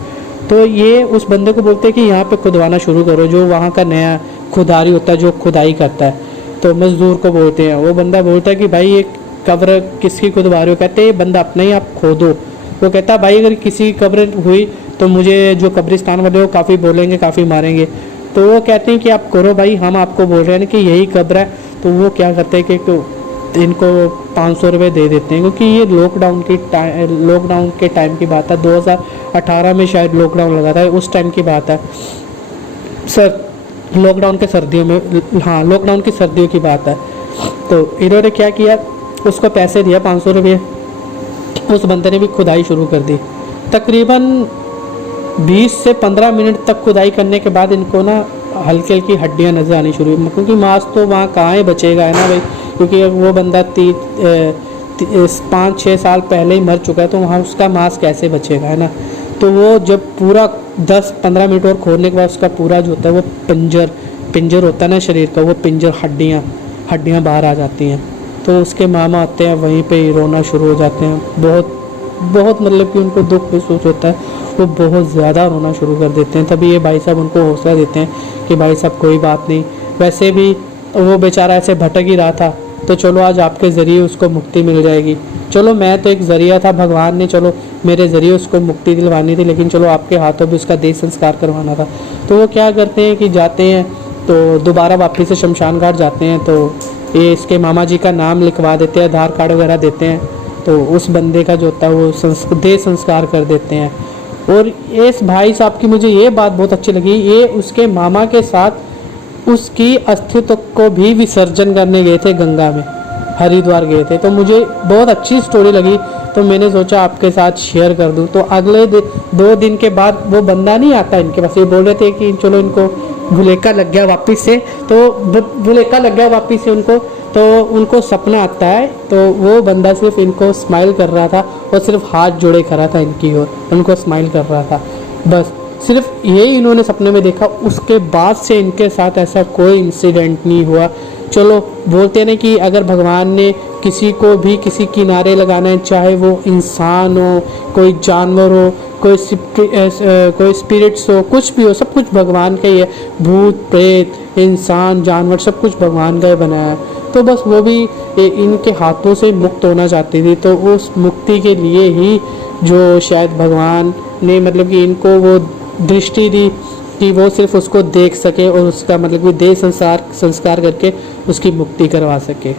तो ये उस बंदे को बोलते हैं कि यहाँ पे खुदवाना शुरू करो, जो वहाँ का नया खुदारी होता है, जो खुदाई करता है। तो मज़दूर को बोलते हैं, वो बंदा बोलता है कि भाई ये कब्र किसकी खुदवा रहे हो? कहते हैं ये बंदा अपना ही, आप खोदो। वो कहता है भाई अगर किसी की कब्र हुई तो मुझे जो कब्रिस्तान वाले वो काफ़ी बोलेंगे, काफ़ी मारेंगे। तो वो कहते हैं कि आप करो भाई, हम आपको बोल रहे हैं कि यही कब्र है। तो वो क्या करते हैं कि इनको 500 रुपये दे देते हैं, क्योंकि ये लॉकडाउन के टाइम की बात है, 2018 में शायद लॉकडाउन लगा था, उस टाइम की बात है सर, लॉकडाउन की सर्दियों की बात है। तो इन्होंने क्या किया, उसको पैसे दिया 500 रुपये, उस बंदे ने भी खुदाई शुरू कर दी। तकरीबन 20 से 15 मिनट तक खुदाई करने के बाद इनको ना हल्की हल्की हड्डियां नज़र आनी शुरू हुई, क्योंकि मांस तो वहाँ कहाँ ही बचेगा, है ना भाई, क्योंकि वो बंदा 5-6 साल पहले ही मर चुका है, तो वहाँ उसका मांस कैसे बचेगा, है ना। तो वो जब पूरा 10-15 मिनट और खोदने के बाद उसका पूरा जो होता है वो पिंजर होता है ना शरीर का, वो पिंजर हड्डियाँ बाहर आ जाती हैं। तो उसके मामा आते हैं, वहीं पे ही रोना शुरू हो जाते हैं। बहुत मतलब कि उनको दुख महसूस होता है, वो बहुत ज़्यादा रोना शुरू कर देते हैं। तभी ये भाई साहब उनको हौसला देते हैं कि भाई साहब कोई बात नहीं, वैसे भी वो बेचारा ऐसे भटक ही रहा था, तो चलो आज आपके ज़रिए उसको मुक्ति मिल जाएगी। चलो मैं तो एक ज़रिया था, भगवान ने चलो मेरे ज़रिए उसको मुक्ति दिलवानी थी, लेकिन चलो आपके हाथों भी उसका देह संस्कार करवाना था। तो वो क्या करते हैं कि जाते हैं तो दोबारा वापस से शमशान घाट जाते हैं, तो ये इसके मामा जी का नाम लिखवा देते हैं, आधार कार्ड वगैरह देते हैं, तो उस बंदे का जो होता है वो देह संस्कार कर देते हैं। और इस भाई साहब की मुझे ये बात बहुत अच्छी लगी, ये उसके मामा के साथ उसकी अस्तित्व को भी विसर्जन करने गए थे, गंगा में हरिद्वार गए थे। तो मुझे बहुत अच्छी स्टोरी लगी, तो मैंने सोचा आपके साथ शेयर कर दूं। तो अगले 2 दिन के बाद वो बंदा नहीं आता इनके पास, ये बोल रहे थे कि चलो इनको भुलेखा लग गया वापस से, तो भुलेखा लग गया वापस से उनको, तो उनको सपना आता है, तो वो बंदा सिर्फ इनको स्माइल कर रहा था और सिर्फ हाथ जोड़े खड़ा था इनकी ओर, उनको स्माइल कर रहा था, बस सिर्फ यही इन्होंने सपने में देखा। उसके बाद से इनके साथ ऐसा कोई इंसिडेंट नहीं हुआ। चलो बोलते हैं ना कि अगर भगवान ने किसी को भी किसी किनारे लगाना है, चाहे वो इंसान हो, कोई जानवर हो, कोई स्पिरिट्स हो, कुछ भी हो, सब कुछ भगवान का ही है। भूत प्रेत इंसान जानवर सब कुछ भगवान का ही बनाया है। तो बस वो भी इनके हाथों से मुक्त होना चाहती थी, तो उस मुक्ति के लिए ही जो शायद भगवान ने मतलब कि इनको वो दृष्टि दी कि वो सिर्फ उसको देख सके और उसका मतलब कि देह संस्कार करके उसकी मुक्ति करवा सके।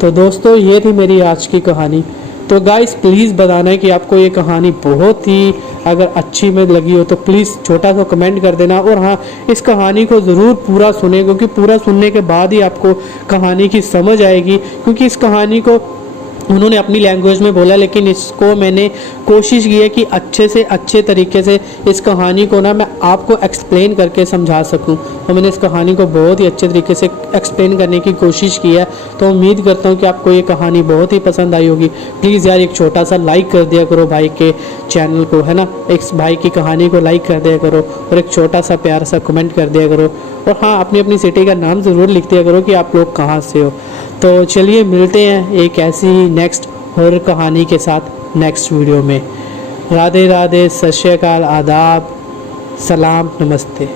तो दोस्तों ये थी मेरी आज की कहानी। तो गाइस प्लीज़ बताना है कि आपको ये कहानी बहुत ही अगर अच्छी में लगी हो तो प्लीज़ छोटा सा कमेंट कर देना। और हाँ, इस कहानी को ज़रूर पूरा सुने, क्योंकि पूरा सुनने के बाद ही आपको कहानी की समझ आएगी। क्योंकि इस कहानी को उन्होंने अपनी लैंग्वेज में बोला, लेकिन इसको मैंने कोशिश की है कि अच्छे से अच्छे तरीके से इस कहानी को ना मैं आपको एक्सप्लेन करके समझा सकूं। तो मैंने इस कहानी को बहुत ही अच्छे तरीके से एक्सप्लेन करने की कोशिश की है। तो उम्मीद करता हूं कि आपको ये कहानी बहुत ही पसंद आई होगी। प्लीज़ यार एक छोटा सा लाइक कर दिया करो भाई के चैनल को, है ना, एक भाई की कहानी को लाइक कर दिया करो और एक छोटा सा प्यारा सा कमेंट कर दिया करो। और हाँ, अपनी सिटी का नाम ज़रूर लिख दिया करो कि आप लोग कहाँ से हो। तो चलिए मिलते हैं एक ऐसी ही नेक्स्ट हॉरर कहानी के साथ नेक्स्ट वीडियो में। राधे राधे, सत श्री अकाल, आदाब, सलाम, नमस्ते।